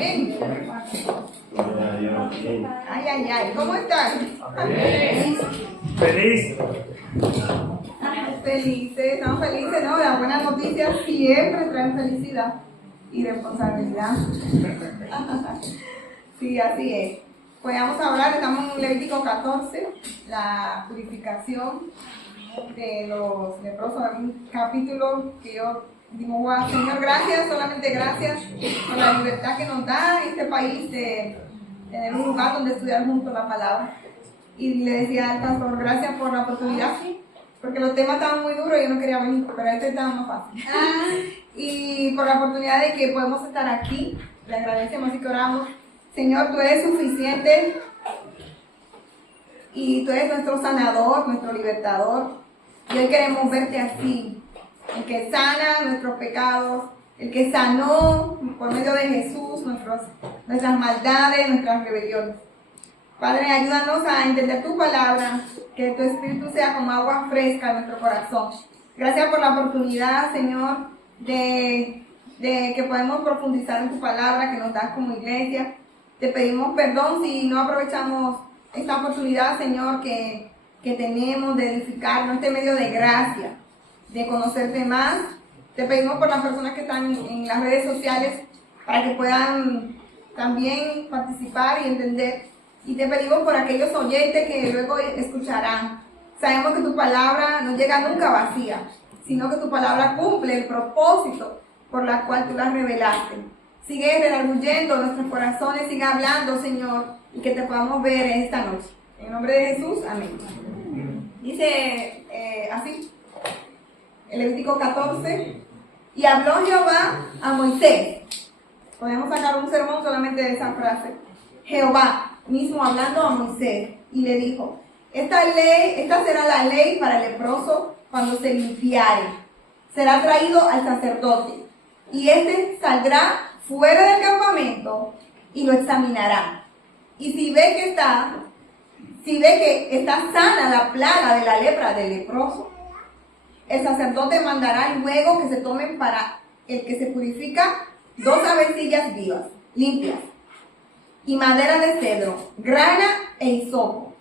Amén. Ay, ay, ay. ¿Cómo están? Feliz. Felices, estamos felices, ¿no? Las buenas noticias siempre traen felicidad y responsabilidad. Sí, así es. Pues vamos a hablar, estamos en Levítico 14, la purificación de los leprosos, un capítulo que yo digo, wow, Señor, gracias, solamente gracias por la libertad que nos da este país de tener un lugar donde estudiar juntos la palabra. Y le decía al pastor, gracias por la oportunidad, porque los temas estaban muy duros y yo no quería venir, pero este estaba más fácil. Y por la oportunidad de que podemos estar aquí, le agradecemos y que oramos. Señor, tú eres suficiente y tú eres nuestro sanador, nuestro libertador. Y hoy queremos verte así, el que sana nuestros pecados, el que sanó por medio de Jesús nuestras maldades, nuestras rebeliones. Padre, ayúdanos a entender tu palabra, que tu espíritu sea como agua fresca en nuestro corazón. Gracias por la oportunidad, Señor, de que podemos profundizar en tu palabra que nos das como iglesia. Te pedimos perdón si no aprovechamos esta oportunidad, Señor, que tenemos de edificarnos, este medio de gracia, de conocerte más. Te pedimos por las personas que están en las redes sociales para que puedan también participar y entender. Y te pedimos por aquellos oyentes que luego escucharán. Sabemos que tu palabra no llega nunca vacía, sino que tu palabra cumple el propósito por la cual tú la revelaste. Sigue redarguyendo nuestros corazones, sigue hablando, Señor, y que te podamos ver esta noche. En el nombre de Jesús, amén. Dice así, el Levítico 14, y habló Jehová a Moisés. Podemos sacar un sermón solamente de esa frase. Jehová mismo hablando a Moisés, y le dijo, esta será la ley para el leproso cuando se limpiare. Será traído al sacerdote, y éste saldrá fuera del campamento y lo examinará. Y si ve que está sana la plaga de la lepra del leproso, el sacerdote mandará luego que se tomen para el que se purifica 2 avecillas vivas, limpias, y madera de cedro, grana e hisopo.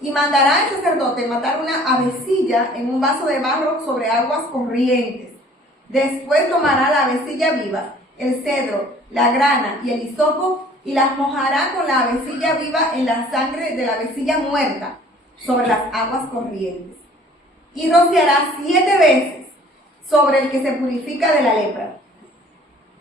Y mandará el sacerdote matar una avecilla en un vaso de barro sobre aguas corrientes. Después tomará la avecilla viva, el cedro, la grana y el hisopo, y las mojará con la avecilla viva en la sangre de la avecilla muerta sobre las aguas corrientes. Y rociará 7 veces sobre el que se purifica de la lepra.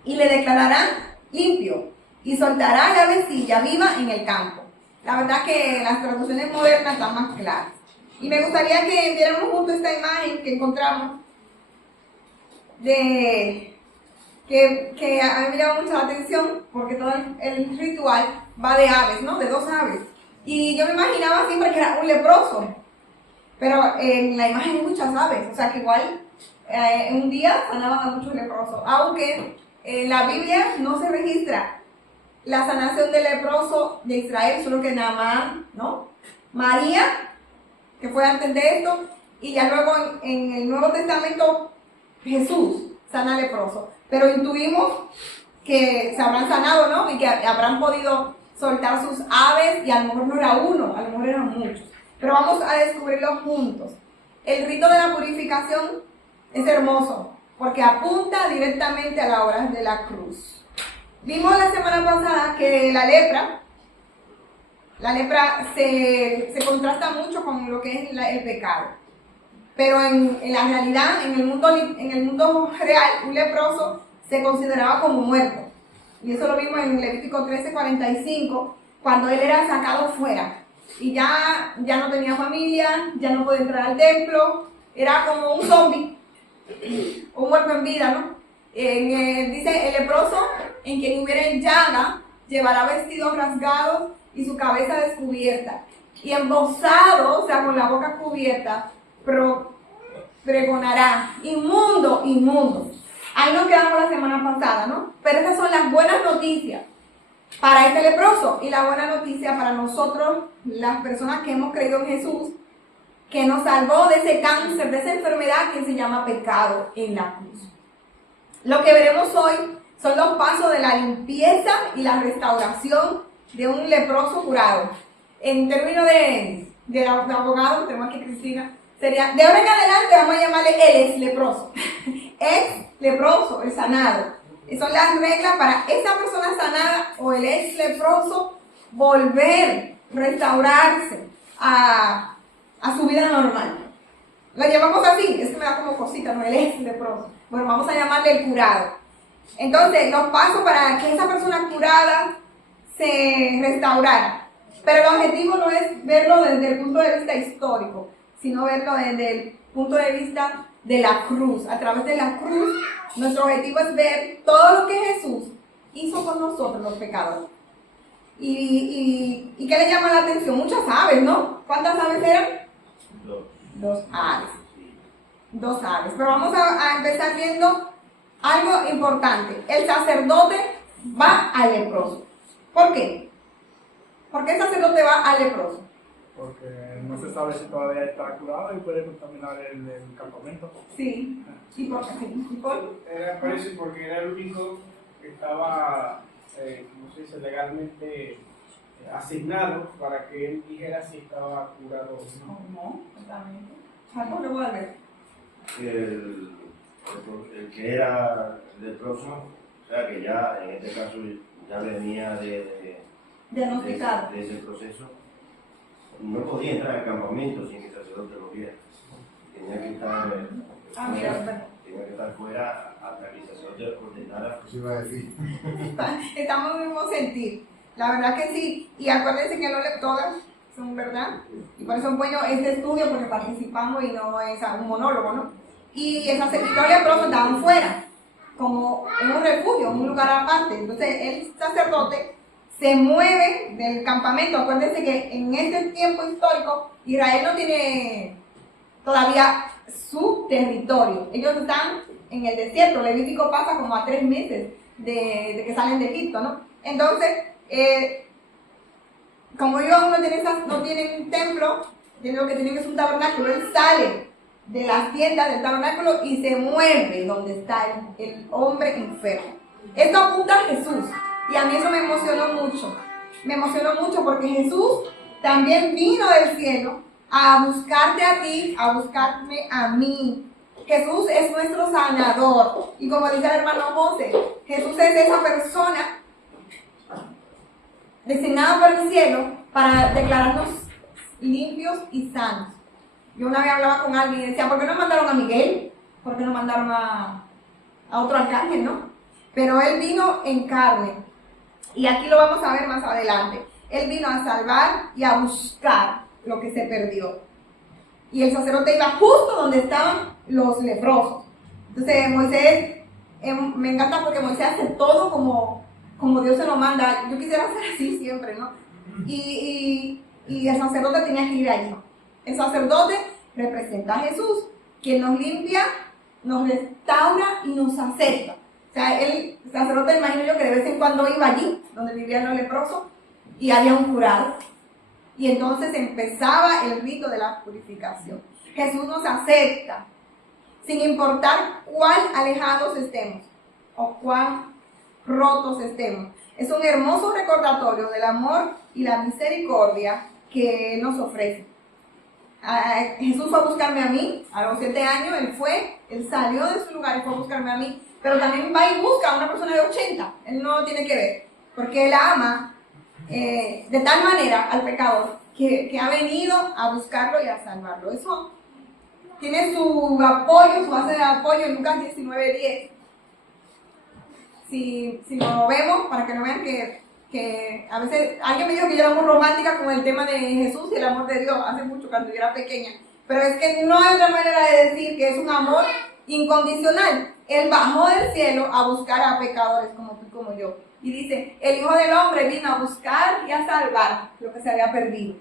Y le declarará limpio, y soltará la avecilla viva en el campo. La verdad que las traducciones modernas están más claras. Y me gustaría que viéramos juntos esta imagen que encontramos que a mí me llama mucho la atención porque todo el ritual va de aves, ¿no? De 2 aves. Y yo me imaginaba siempre que era un leproso. Pero en la imagen hay muchas aves. O sea que igual en un día sanaban a muchos leprosos. Aunque en la Biblia no se registra la sanación del leproso de Israel, solo que Naamán, ¿no? María, que fue antes de esto, y ya luego en el Nuevo Testamento Jesús sana al leproso. Pero intuimos que se habrán sanado, ¿no? Y que habrán podido soltar sus aves, y a lo mejor no era uno, a lo mejor eran muchos. Pero vamos a descubrirlo juntos. El rito de la purificación es hermoso, porque apunta directamente a la obra de la cruz. Vimos la semana pasada que la lepra se contrasta mucho con lo que es el pecado. Pero en la realidad, en el mundo real, un leproso se consideraba como muerto. Y eso lo vimos en Levítico 13:45, cuando él era sacado fuera. Y ya no tenía familia, ya no podía entrar al templo, era como un zombie, un muerto en vida, ¿no? Dice, el leproso, en quien hubiera llaga, llevará vestidos rasgados y su cabeza descubierta. Y embozado, o sea, con la boca cubierta, pregonará, inmundo, inmundo. Ahí nos quedamos la semana pasada, ¿no? Pero esas son las buenas noticias para este leproso, y la buena noticia para nosotros, las personas que hemos creído en Jesús, que nos salvó de ese cáncer, de esa enfermedad que se llama pecado en la cruz. Lo que veremos hoy Son los pasos de la limpieza y la restauración de un leproso curado. En términos de abogado, tenemos aquí Cristina, sería, de ahora en adelante vamos a llamarle el ex leproso. Ex leproso, el sanado. Son las reglas para esa persona sanada o el ex leproso volver, restaurarse a su vida normal. La llamamos así, es que me da como cosita, ¿no? El ex leproso. Bueno, vamos a llamarle el curado. Entonces, los pasos para que esa persona curada se restaurara. Pero el objetivo no es verlo desde el punto de vista histórico, sino verlo desde el punto de vista de la cruz. A través de la cruz, nuestro objetivo es ver todo lo que Jesús hizo con nosotros, los pecadores. ¿Y qué le llama la atención? Muchas aves, ¿no? ¿Cuántas aves eran? Dos aves. Dos aves. Pero vamos a empezar viendo algo importante. El sacerdote va al leproso. ¿Por qué? ¿Por qué el sacerdote va al leproso? Porque no se sabe si todavía está curado y puede contaminar el campamento. Sí. ¿Y por qué? Sí. ¿Y por? Era por eso, porque era el único que estaba, ¿cómo se dice?, legalmente asignado para que él dijera si estaba curado o no. No, exactamente. ¿Algo le voy a ver? El que era leproso, o sea que ya en este caso ya venía Diagnosticado. de ese proceso, no podía entrar al campamento sin que el sacerdote lo viera. Tenía que estar tenía que estar fuera hasta que el sacerdote ordenara. Eso iba a decir. Estamos en el mismo sentir. La verdad que sí. Y acuérdense que no todas son verdad. Y por eso es bueno este estudio porque participamos y no es un monólogo, ¿no? Y el sacerdote leproso estaban fuera, como en un refugio, en un lugar aparte. Entonces el sacerdote se mueve del campamento. Acuérdense que en este tiempo histórico Israel no tiene todavía su territorio. Ellos están en el desierto. Levítico pasa como a 3 meses de que salen de Egipto, ¿no? Entonces, como ellos aún no tienen templo, lo que tienen es un tabernáculo, él sale de las tiendas del tabernáculo y se mueve donde está el hombre enfermo. Esto apunta a Jesús. Y a mí eso me emocionó mucho. Me emocionó mucho porque Jesús también vino del cielo a buscarte a ti, a buscarme a mí. Jesús es nuestro sanador. Y como dice el hermano José, Jesús es esa persona designada por el cielo para declararnos limpios y sanos. Yo una vez hablaba con alguien y decía, ¿por qué no mandaron a Miguel? ¿Por qué no mandaron a otro arcángel, no? Pero él vino en carne. Y aquí lo vamos a ver más adelante. Él vino a salvar y a buscar lo que se perdió. Y el sacerdote iba justo donde estaban los leprosos. Entonces Moisés, me encanta porque Moisés hace todo como Dios se lo manda. Yo quisiera hacer así siempre, ¿no? Y el sacerdote tenía que ir allí. El sacerdote representa a Jesús, quien nos limpia, nos restaura y nos acepta. O sea, el sacerdote, imagino yo que de vez en cuando iba allí, donde vivían los leprosos, y había un curado. Y entonces empezaba el rito de la purificación. Jesús nos acepta, sin importar cuán alejados estemos o cuán rotos estemos. Es un hermoso recordatorio del amor y la misericordia que Él nos ofrece. Jesús fue a buscarme a mí, a los 7 años, Él salió de su lugar y fue a buscarme a mí, pero también va y busca a una persona de 80, Él no tiene que ver, porque Él ama de tal manera al pecador que ha venido a buscarlo y a salvarlo. Eso tiene su apoyo, su base de apoyo en Lucas 19:10. Si lo vemos, para que no vean que a veces alguien me dijo que yo era muy romántica con el tema de Jesús y el amor de Dios hace mucho cuando yo era pequeña, pero es que no hay otra manera de decir que es un amor incondicional. Él bajó del cielo a buscar a pecadores como tú y como yo, y dice, el Hijo del Hombre vino a buscar y a salvar lo que se había perdido.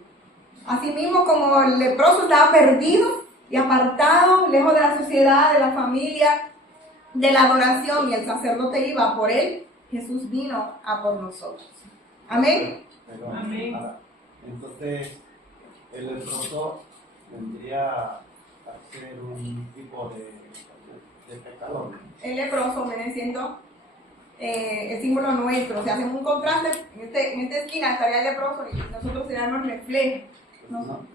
Asimismo, como el leproso estaba perdido y apartado, lejos de la sociedad, de la familia, de la adoración, y el sacerdote iba por él, Jesús vino a por nosotros. Amén. Perdón. Amén. Entonces, el leproso vendría a ser un tipo de pecador. El leproso viene siendo el símbolo nuestro. O sea, hacemos un contraste, en esta esquina estaría el leproso y nosotros seríamos el reflejo.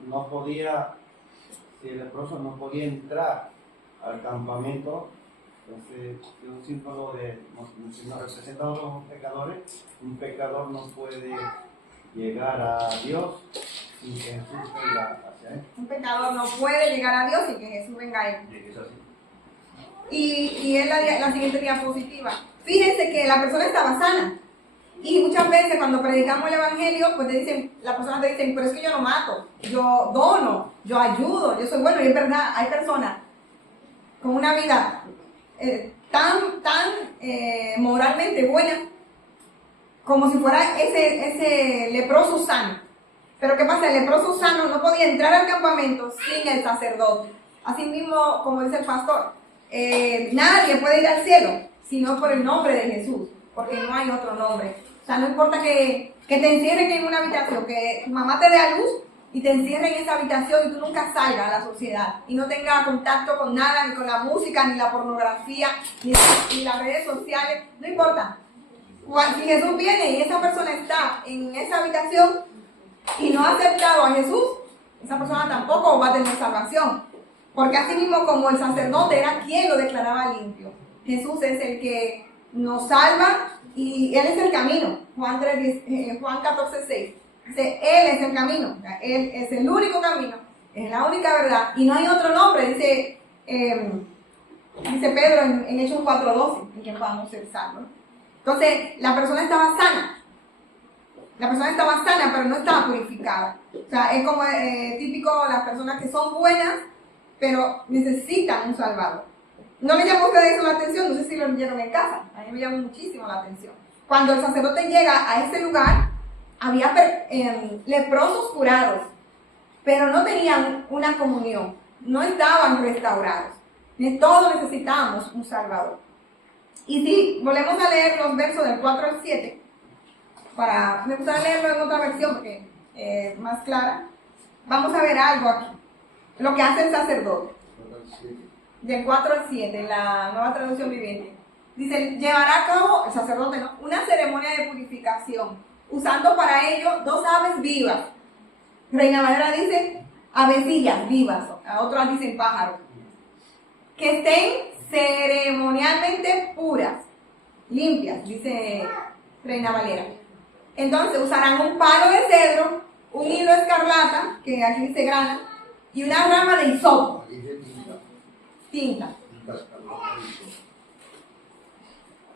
No podía, si el leproso no podía entrar al campamento, entonces es un símbolo de, nos representa a los pecadores. Un pecador no puede llegar a Dios sin que Jesús venga hacia él. Un pecador no puede llegar a Dios sin que Jesús venga a él. Y es la siguiente diapositiva. Fíjense que la persona estaba sana. Y muchas veces cuando predicamos el evangelio, pues las personas te dicen, pero es que yo no mato, yo dono, yo ayudo, yo soy bueno. Y es verdad, hay personas con una vida tan moralmente buena, como si fuera ese leproso sano. Pero ¿qué pasa? El leproso sano no podía entrar al campamento sin el sacerdote. Así mismo, como dice el pastor, nadie puede ir al cielo, sino por el nombre de Jesús, porque no hay otro nombre. O sea, no importa que te encierren en una habitación, que tu mamá te dé a luz y te encierren en esa habitación y tú nunca salgas a la sociedad y no tengas contacto con nada, ni con la música, ni la pornografía, ni las redes sociales, no importa. Si Jesús viene y esa persona está en esa habitación y no ha aceptado a Jesús, esa persona tampoco va a tener salvación. Porque así mismo como el sacerdote era quien lo declaraba limpio, Jesús es el que nos salva y Él es el camino. Juan 14:6 dice, Él es el camino, Él es el único camino, es la única verdad y no hay otro nombre, dice Pedro en Hechos 4:12, en quien podamos ser salvos. Entonces, la persona estaba sana. La persona estaba sana, pero no estaba purificada. O sea, es como típico las personas que son buenas, pero necesitan un salvador. ¿No le llamó a ustedes eso la atención? No sé si lo leyeron en casa. A mí me llamó muchísimo la atención. Cuando el sacerdote llega a ese lugar, había leprosos curados, pero no tenían una comunión. No estaban restaurados. Todos necesitábamos un salvador. Y si volvemos a leer los versos del 4 al 7, me gustaría leerlo en otra versión porque es más clara, vamos a ver algo aquí. Lo que hace el sacerdote. Del 4 al 7, en la Nueva Traducción Viviente. Dice, llevará a cabo, el sacerdote, ¿no?, una ceremonia de purificación, usando para ello 2 aves vivas. Reina Valera dice, avecillas vivas, a otras dicen pájaros. Que estén ceremonialmente puras, limpias, dice Reina Valera. Entonces usarán un palo de cedro, un hilo escarlata, que aquí dice grana, y una rama de hisopo. Tinta.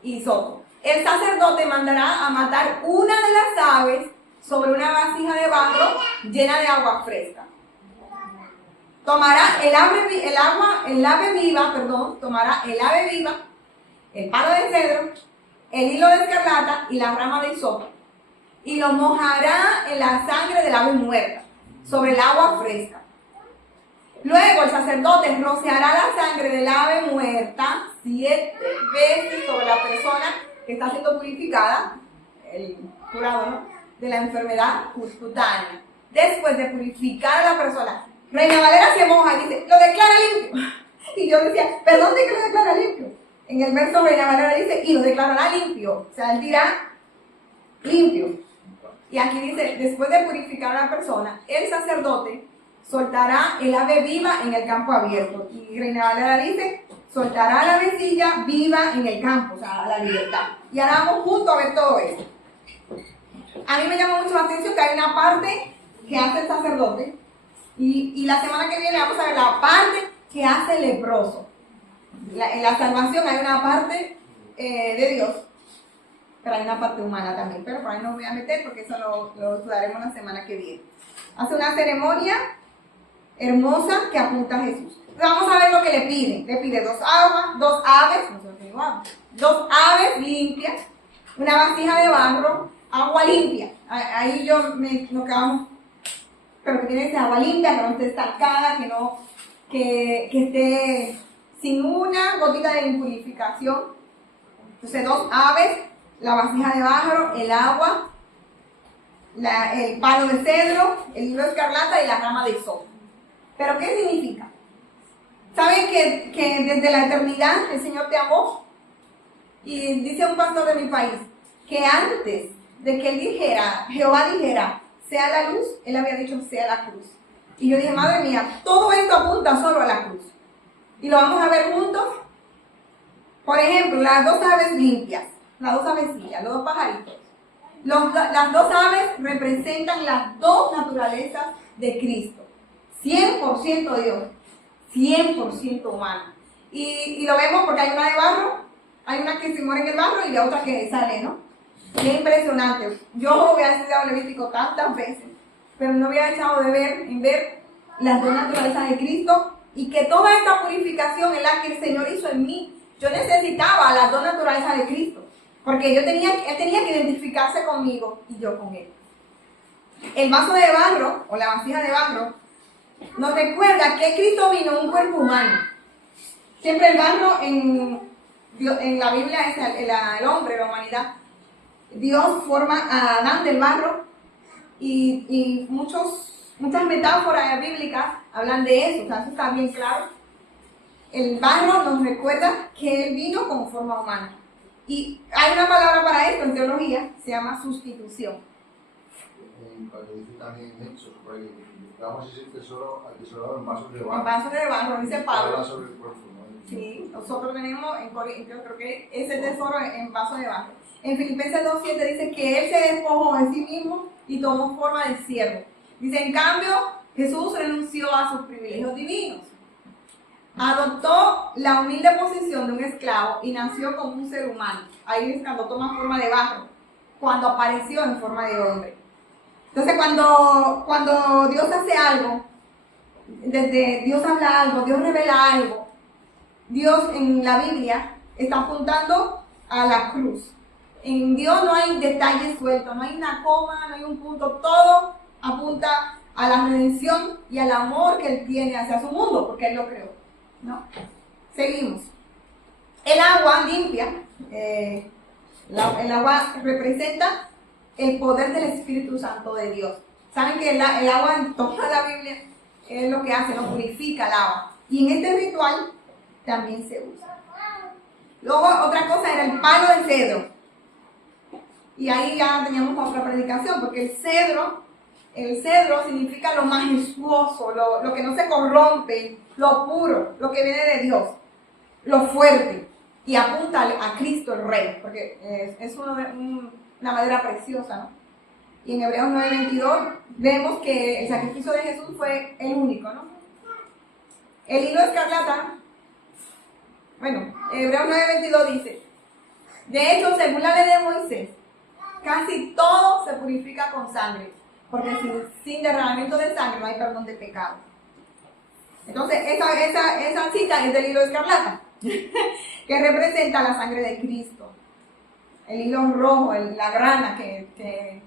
Hisopo. El sacerdote mandará a matar una de las aves sobre una vasija de barro llena de agua fresca. Tomará el ave viva, el palo de cedro, el hilo de escarlata y la rama de hisopo, y lo mojará en la sangre del ave muerta, sobre el agua fresca. Luego el sacerdote rociará la sangre del ave muerta 7 veces sobre la persona que está siendo purificada, el curado, ¿no?, de la enfermedad cutánea. Después de purificar a la persona, Reina Valera se moja y dice, lo declara limpio. Y yo decía, ¿pero dónde que lo declara limpio? En el verso Reina Valera dice, y lo declarará limpio. O sea, él dirá limpio. Y aquí dice, después de purificar a la persona, el sacerdote soltará el ave viva en el campo abierto. Y Reina Valera dice, soltará la avecilla viva en el campo, o sea, a la libertad. Y ahora vamos juntos a ver todo esto. A mí me llama mucho la atención que hay una parte que hace el sacerdote, y la semana que viene vamos a ver la parte que hace el leproso. En la salvación hay una parte de Dios, pero hay una parte humana también, pero por ahí no me voy a meter porque eso lo estudiaremos la semana que viene. Hace una ceremonia hermosa que apunta a Jesús. Entonces vamos a ver lo que le pide. Le pide 2 aves limpias, una vasija de barro, agua limpia. Ahí nos quedamos, pero que tiene que ser agua limpia, que no esté estancada, que esté sin una gotita de impurificación. Entonces 2 aves, la vasija de barro, el agua, el palo de cedro, el hilo escarlata y la rama de hisopo. ¿Pero qué significa? ¿Saben que desde la eternidad el Señor te amó? Y dice un pastor de mi país que antes de que él dijera, Jehová dijera, sea la luz, él había dicho, sea la cruz. Y yo dije, madre mía, todo esto apunta solo a la cruz. Y lo vamos a ver juntos. Por ejemplo, las dos aves limpias, las dos avecillas, los dos pajaritos. Las dos aves representan las dos naturalezas de Cristo. 100% Dios, 100% humano. Y lo vemos porque hay una de barro, hay una que se muere en el barro y la otra que sale, ¿no? Qué impresionante. Yo había estudiado Levítico tantas veces, pero no había echado de ver las dos naturalezas de Cristo y que toda esta purificación es la que el Señor hizo en mí. Yo necesitaba las dos naturalezas de Cristo, porque él tenía que identificarse conmigo y yo con él. El vaso de barro, o la vasija de barro, nos recuerda que Cristo vino en un cuerpo humano. Siempre el barro en la Biblia es el hombre, la humanidad. Dios forma a Adán del barro y muchas metáforas bíblicas hablan de eso, o sea, eso está bien claro. El barro nos recuerda que él vino con forma humana. Y hay una palabra para esto en teología, se llama sustitución. Cuando dice también Nexos, por ahí, damos ese tesoro atesorado en vasos de barro. En vasos de barro, dice Pablo. Habla sobre el cuerpo, ¿no? Sí, nosotros tenemos en Corintios, creo que ese tesoro en vasos de barro. En Filipenses 2:7 dice que él se despojó de sí mismo y tomó forma de siervo. Dice, en cambio, Jesús renunció a sus privilegios divinos. Adoptó la humilde posición de un esclavo y nació como un ser humano. Ahí es cuando toma forma de barro, cuando apareció en forma de hombre. Entonces, cuando Dios hace algo, desde Dios habla algo, Dios revela algo, Dios en la Biblia está apuntando a la cruz. En Dios no hay detalles sueltos, no hay una coma, no hay un punto, todo apunta a la redención y al amor que Él tiene hacia su mundo, porque Él lo creó, ¿no? Seguimos. El agua limpia, el agua representa el poder del Espíritu Santo de Dios. Saben que el agua en toda la Biblia es lo que hace, ¿no? Purifica el agua. Y en este ritual también se usa. Luego otra cosa era el palo de cedro. Y ahí ya teníamos otra predicación, porque el cedro significa lo majestuoso, lo que no se corrompe, lo puro, lo que viene de Dios, lo fuerte. Y apunta a Cristo el Rey, porque es una madera preciosa, ¿no? Y en Hebreos 9:22 vemos que el sacrificio de Jesús fue el único, ¿no? El hilo escarlata, bueno, Hebreos 9:22 dice, de hecho, según la ley de Moisés, casi todo se purifica con sangre, porque sin derramamiento de sangre no hay perdón de pecado. Entonces, esa cita es del hilo escarlata, que representa la sangre de Cristo. El hilo rojo, la grana que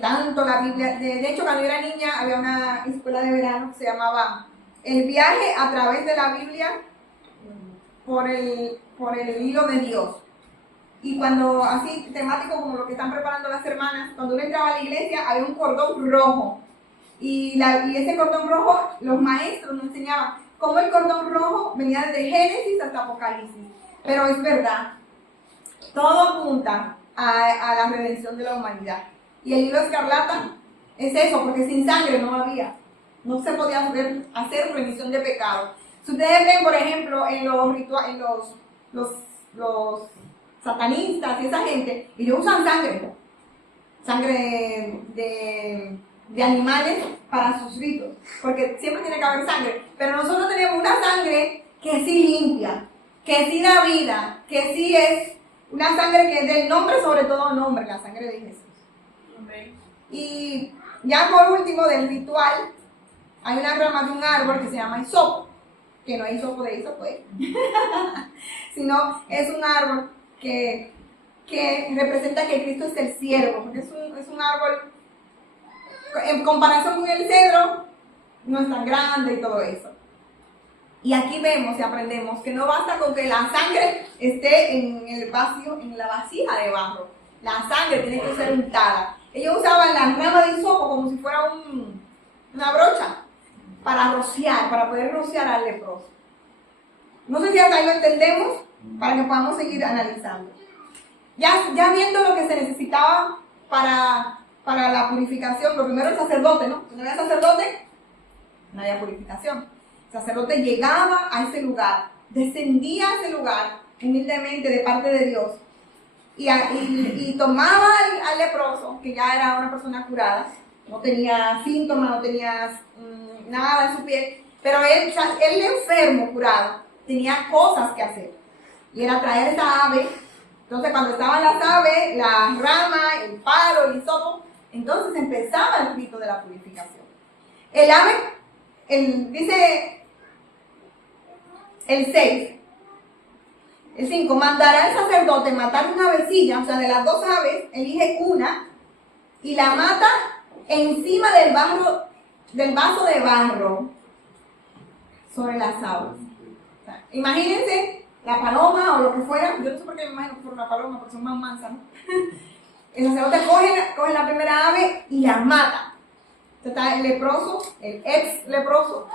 tanto la Biblia... De hecho, cuando yo era niña había una escuela de verano que se llamaba El viaje a través de la Biblia por el hilo de Dios. Y cuando, así temático como lo que están preparando las hermanas, cuando uno entraba a la iglesia había un cordón rojo. Y ese cordón rojo, los maestros nos enseñaban cómo el cordón rojo venía desde Génesis hasta Apocalipsis. Pero es verdad, todo apunta a la redención de la humanidad. Y el hilo escarlata es eso, porque sin sangre no se podía hacer remisión de pecados. Si ustedes ven, por ejemplo, en los satanistas y esa gente, ellos usan sangre de animales para sus ritos, porque siempre tiene que haber sangre, pero nosotros tenemos una sangre que sí limpia, que sí da vida, que sí es una sangre que es del nombre, sobre todo nombre, la sangre de Jesús. Y ya por último del ritual, hay una rama de un árbol que se llama hisopo, que no es hisopo de hisopo, sino es un árbol que representa que Cristo es el siervo, porque es un árbol, en comparación con el cedro, no es tan grande y todo eso. Y aquí vemos y aprendemos que no basta con que la sangre esté en la vasija de barro. La sangre tiene que ser untada. Ellos usaban la rama de hisopo como si fuera una brocha para poder rociar al leproso. No sé si hasta ahí lo entendemos. para que podamos seguir analizando. Ya viendo lo que se necesitaba para la purificación, lo primero el sacerdote, ¿no? Si no había sacerdote, no había purificación. El sacerdote llegaba a ese lugar, descendía a ese lugar humildemente de parte de Dios y tomaba al leproso, que ya era una persona curada, no tenía síntomas, no tenía nada en su piel, pero él enfermo, curado, tenía cosas que hacer. Y era traer esa ave. Entonces cuando estaban las aves, la rama, el palo, el hisopo, entonces empezaba el rito de la purificación. El ave, dice el 6, el 5, mandará el sacerdote matar una avecilla, o sea, de las dos aves, elige una y la mata encima del vaso de barro sobre las aves. O sea, imagínense la paloma o lo que fuera, yo no sé por qué me imagino que fuera una paloma, porque son más mansas, ¿no? El sacerdote coge la primera ave y la mata. Entonces está el leproso, el ex leproso,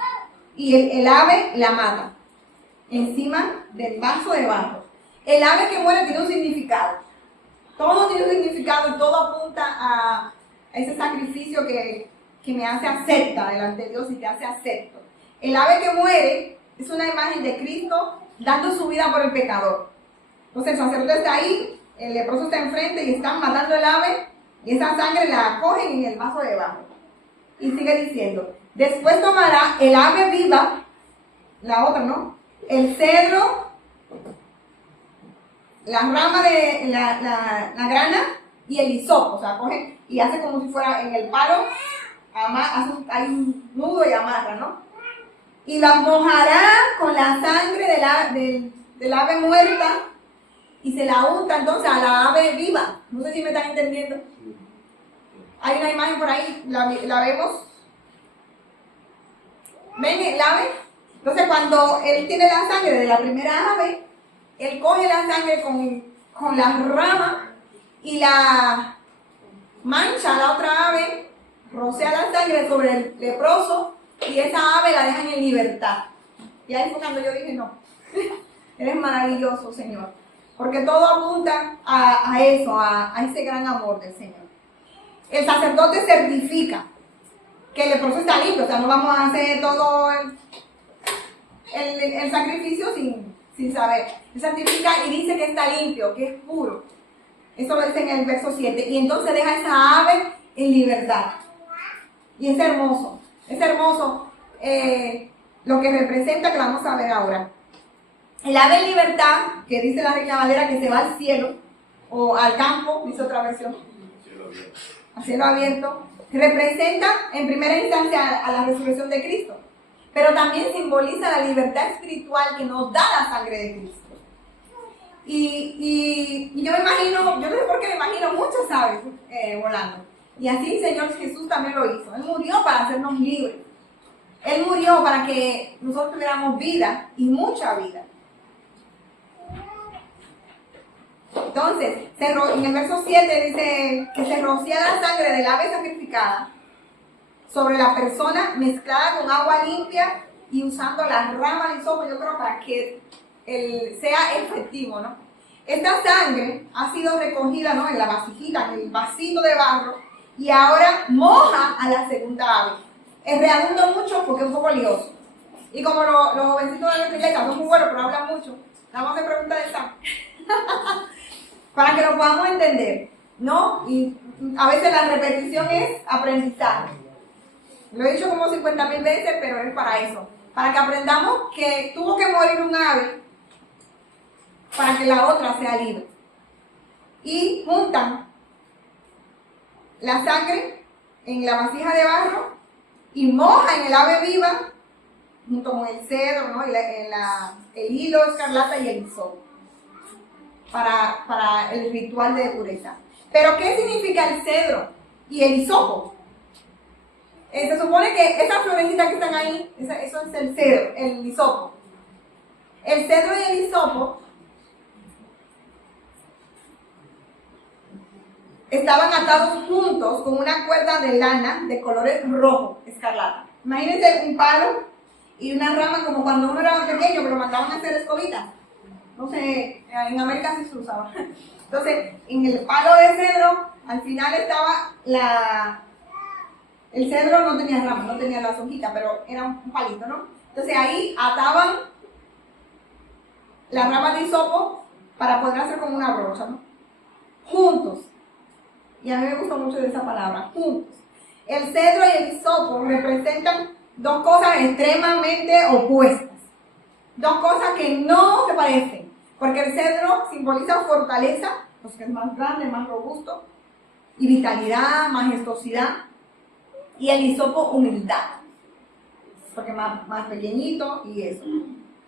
y el ave la mata encima del vaso de barro. El ave que muere tiene un significado. Todo tiene un significado y todo apunta a ese sacrificio que me hace acepta delante de Dios y te hace acepto. El ave que muere es una imagen de Cristo dando su vida por el pecador. Entonces el sacerdote está ahí, el leproso está enfrente y están matando el ave y esa sangre la cogen en el vaso de barro. Y sigue diciendo, después tomará el ave viva, la otra, ¿no? El cedro, la rama de la grana y el hisopo, o sea, coge y hace como si fuera en el palo, hay un nudo y amarra, ¿no? Y la mojará con la sangre del ave muerta y se la unta entonces a la ave viva. No sé si me están entendiendo. Hay una imagen por ahí, la vemos. ¿Ven el ave? Entonces cuando él tiene la sangre de la primera ave, él coge la sangre con la rama y la mancha a la otra ave, rocea la sangre sobre el leproso y esa ave la dejan en libertad. Y ahí fue cuando yo dije, no, eres maravilloso, Señor. Porque todo apunta a eso, a ese gran amor del Señor. El sacerdote certifica que el leproso está limpio, o sea, no vamos a hacer todo el sacrificio sin saber. Él certifica y dice que está limpio, que es puro. Eso lo dice en el verso 7. Y entonces deja esa ave en libertad. Y es hermoso lo que representa, que vamos a ver ahora. El ave en libertad, que dice la Reina Valera que se va al cielo, o al campo, dice otra versión, a cielo abierto, representa en primera instancia a la resurrección de Cristo, pero también simboliza la libertad espiritual que nos da la sangre de Cristo. Y yo me imagino, yo no sé por qué me imagino muchas aves volando. Y así el Señor Jesús también lo hizo. Él murió para hacernos libres. Él murió para que nosotros tuviéramos vida y mucha vida. Entonces, en el verso 7 dice que se rocía la sangre del ave sacrificada sobre la persona mezclada con agua limpia y usando la rama del hisopo, yo creo, para que sea efectivo, ¿no? Esta sangre ha sido recogida, ¿no?, en la vasijita, en el vasito de barro, y ahora moja a la segunda ave. Redunda mucho porque es un poco lioso. Y como los jovencitos de nuestra iglesia son muy buenos, pero hablan mucho, vamos a hacer preguntas de examen. Para que lo podamos entender, ¿no? Y a veces la repetición es aprendizaje. Lo he dicho como 50,000 veces, pero es para eso. Para que aprendamos que tuvo que morir un ave para que la otra sea libre. Y juntan la sangre en la vasija de barro y mojan el ave viva junto con el cedro, ¿no?, el hilo escarlata y el hisopo para el ritual de pureza. Pero ¿qué significa el cedro y el hisopo? Se supone que esas florecitas que están ahí, eso es el cedro, el hisopo. El cedro y el hisopo estaban atados juntos con una cuerda de lana de colores rojo, escarlata. Imagínense un palo y una rama como cuando uno era pequeño, pero mandaban a hacer escobitas. No sé, en América sí se usaba. Entonces, en el palo de cedro, al final estaba el cedro no tenía ramas, no tenía las hojitas, pero era un palito, ¿no? Entonces ahí ataban las ramas de hisopo para poder hacer como una brocha, ¿no? Juntos. Y a mí me gusta mucho esa palabra, juntos. El cedro y el hisopo representan dos cosas extremadamente opuestas. Dos cosas que no se parecen. Porque el cedro simboliza fortaleza, pues que es más grande, más robusto, y vitalidad, majestuosidad. Y el hisopo, humildad, porque más pequeñito y eso.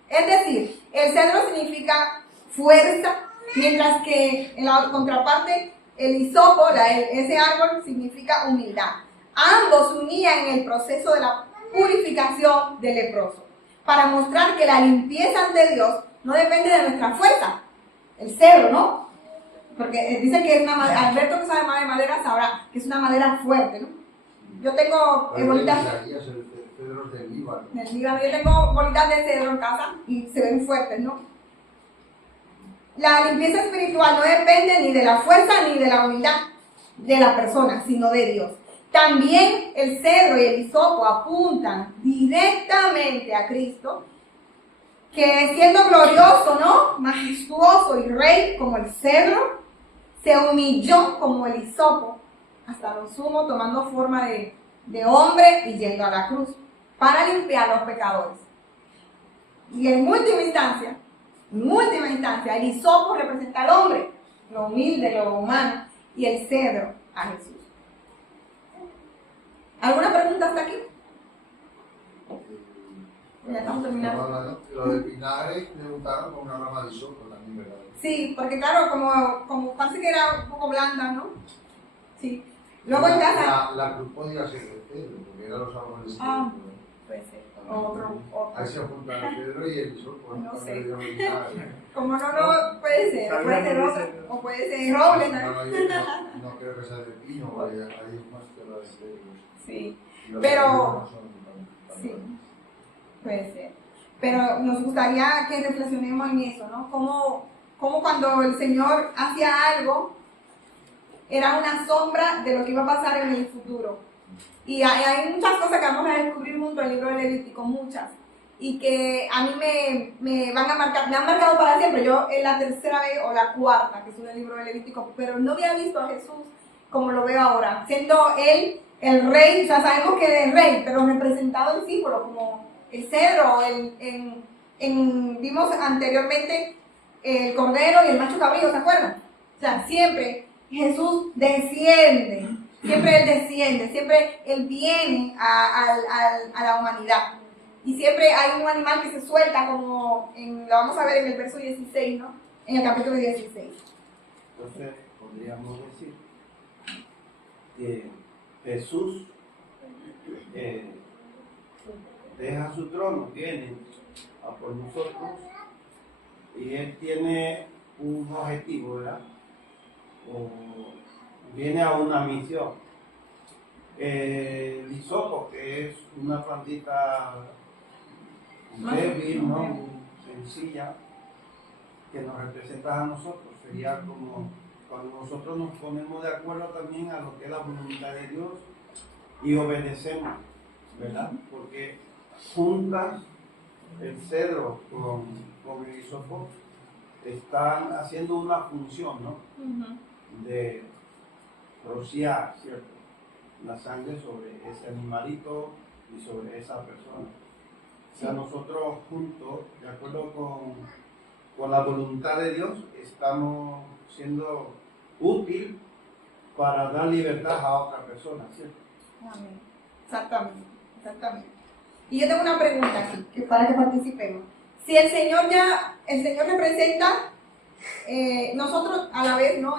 Es decir, el cedro significa fuerza, mientras que en la contraparte, el hisopo, ese árbol, significa humildad. Ambos se unían en el proceso de la purificación del leproso, para mostrar que la limpieza ante Dios no depende de nuestra fuerza. El cedro, ¿no? Porque dice que es una madera, Alberto que sabe más de madera sabrá que es una madera fuerte, ¿no? Yo tengo bolitas Cedros del Líbano. del Líbano, yo tengo bolitas de cedro en casa y se ven fuertes, ¿no? La limpieza espiritual no depende ni de la fuerza ni de la humildad de la persona, sino de Dios. También el cedro y el hisopo apuntan directamente a Cristo, que siendo glorioso, ¿no? Majestuoso y rey como el cedro, se humilló como el hisopo, hasta lo sumo, tomando forma de hombre y yendo a la cruz para limpiar a los pecadores. Y en última instancia, el hisopo representa al hombre, lo humilde, lo humano, y el cedro a Jesús. ¿Alguna pregunta hasta aquí? Ya estamos terminando. Lo del vinagre me gustaron con una rama de hisopo también, ¿verdad? Sí, porque claro, como parece que era un poco blanda, ¿no? Sí. Luego en casa. La cruz podía ser de cedro, porque eran los árboles de cedro. Ah, puede ser. Otro. Ahí se apuntan el cedro y el hisopo. No sé. Le dieron el vinagre. Como no puede ser, o puede ser otro, o puede ser roble, ¿no? No creo que sea de pino, porque hay más que lo de cedro. Sí, Y los pero- cedros no son tan sí, grandes. puede ser. Pero nos gustaría que reflexionemos en eso, ¿no? Cómo cuando el Señor hacía algo, era una sombra de lo que iba a pasar en el futuro. Y hay muchas cosas que vamos a descubrir junto al libro de Levítico, muchas. Y que a mí me van a marcar, me han marcado para siempre. Yo es la tercera vez o la cuarta que estudio el libro de Levítico, pero no había visto a Jesús como lo veo ahora, siendo él el rey. O sea, sabemos que él es rey, pero representado en símbolo, como el cedro, vimos anteriormente el cordero y el macho cabrío, ¿se acuerdan? O sea, siempre Jesús desciende, siempre Él viene a la humanidad. Y siempre hay un animal que se suelta, como lo vamos a ver en el verso 16, ¿no? En el capítulo 16. Entonces, podríamos decir que Jesús deja su trono, viene a por nosotros y Él tiene un objetivo, ¿verdad? O viene a una misión. El hisopo, que es una plantita débil, ¿no? Muy sencilla, que nos representa a nosotros, sería como cuando nosotros nos ponemos de acuerdo también a lo que es la voluntad de Dios y obedecemos, ¿verdad? Porque juntas el cedro con el hisopo están haciendo una función, ¿no? De rociar, ¿cierto?, la sangre sobre ese animalito y sobre esa persona. O sea, nosotros juntos, de acuerdo con la voluntad de Dios, estamos siendo útil para dar libertad a otra persona, ¿cierto? Amén. Exactamente. Y yo tengo una pregunta aquí, para que participemos. Si el Señor representa, nosotros a la vez, ¿no?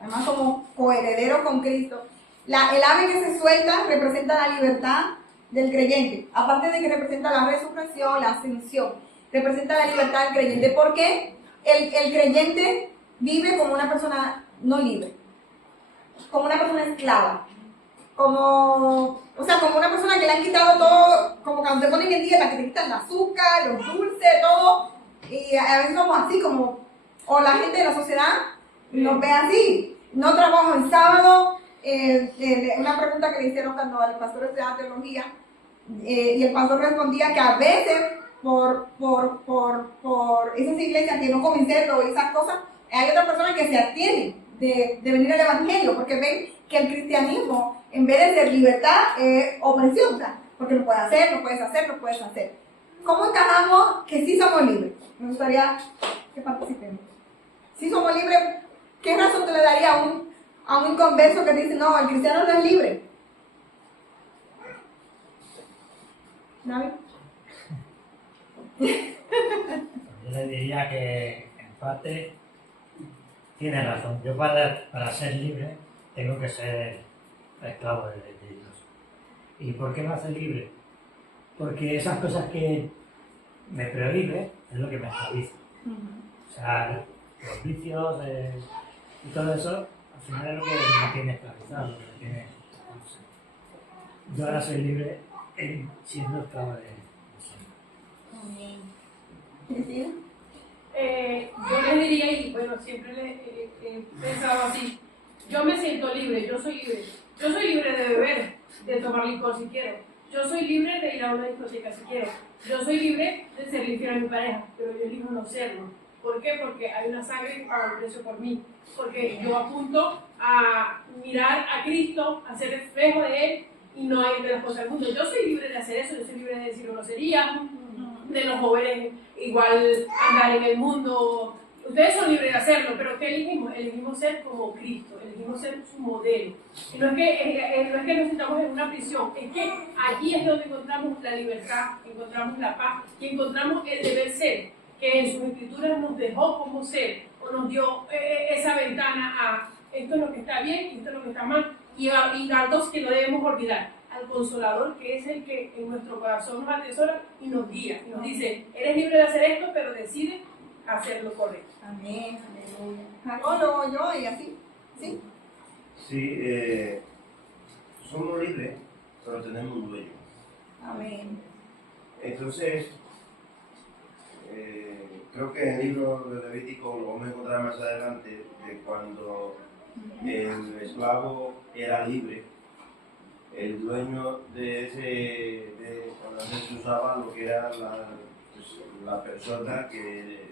Además como coherederos con Cristo, el ave que se suelta representa la libertad del creyente, aparte de que representa la resurrección, la ascensión, representa la libertad del creyente. ¿Por qué? El creyente vive como una persona no libre, como una persona esclava, como una persona que le han quitado todo, como cuando te ponen en dieta, que te quitan el azúcar, los dulces, Y a veces somos así, como, o la gente de la sociedad nos ve así. No trabajo el sábado. Una pregunta que le hicieron cuando el pastor estudiaba teología, y el pastor respondía que a veces por esas iglesias que no comen cerdo y esas cosas, hay otras personas que se abstienen de venir al evangelio porque ven que el cristianismo, en vez de ser libertad, es opresión, o sea, porque lo puedes hacer, lo puedes hacer, lo puedes hacer. ¿Cómo encajamos que sí somos libres? Me gustaría que participemos. Si somos libres, ¿qué razón te le daría a un inconverso que dice, no, el cristiano no es libre? ¿Navi? Yo le diría que en parte tiene razón. Yo para ser libre tengo que ser esclavo de Dios. ¿Y por qué me hace libre? Porque esas cosas que me prohíbe es lo que me esclaviza. O sea, los vicios y todo eso, al final es lo que me tiene esclavizado, lo que me tiene, no sé. Yo ahora soy libre siendo esclavo de Dios. ¿Cristina? Yo les diría, y bueno, siempre he pensado así, yo me siento libre, yo soy libre. Yo soy libre de beber, de tomar licor si quiero. Yo soy libre de ir a una discoteca si quiero. Yo soy libre de ser infiel a mi pareja, pero yo elijo no serlo. ¿Por qué? Porque hay una sangre que paga el precio por mí. Porque yo apunto a mirar a Cristo, a ser espejo de Él y no hay de las cosas del mundo. Yo soy libre de hacer eso, yo soy libre de decir groserías, de los jóvenes igual andar en el mundo. Ustedes son libres de hacerlo, pero ¿qué elegimos? Elegimos ser como Cristo, elegimos ser su modelo. Y no es que nos sintamos en una prisión, es que allí es donde encontramos la libertad, encontramos la paz y encontramos el deber ser, que en sus escrituras nos dejó como ser, o nos dio esa ventana a esto es lo que está bien y esto es lo que está mal, y a dos que no debemos olvidar, al Consolador, que es el que en nuestro corazón nos atesora y nos guía, y nos dice, eres libre de hacer esto, pero decide hacer lo correcto. Amén, aleluya. Manolo, yo y así, ¿sí? Sí, somos libres, pero tenemos un dueño. Amén. Entonces, creo que en el libro de Levítico lo vamos a encontrar más adelante, de cuando el esclavo era libre, el dueño cuando antes se usaba lo que era la persona que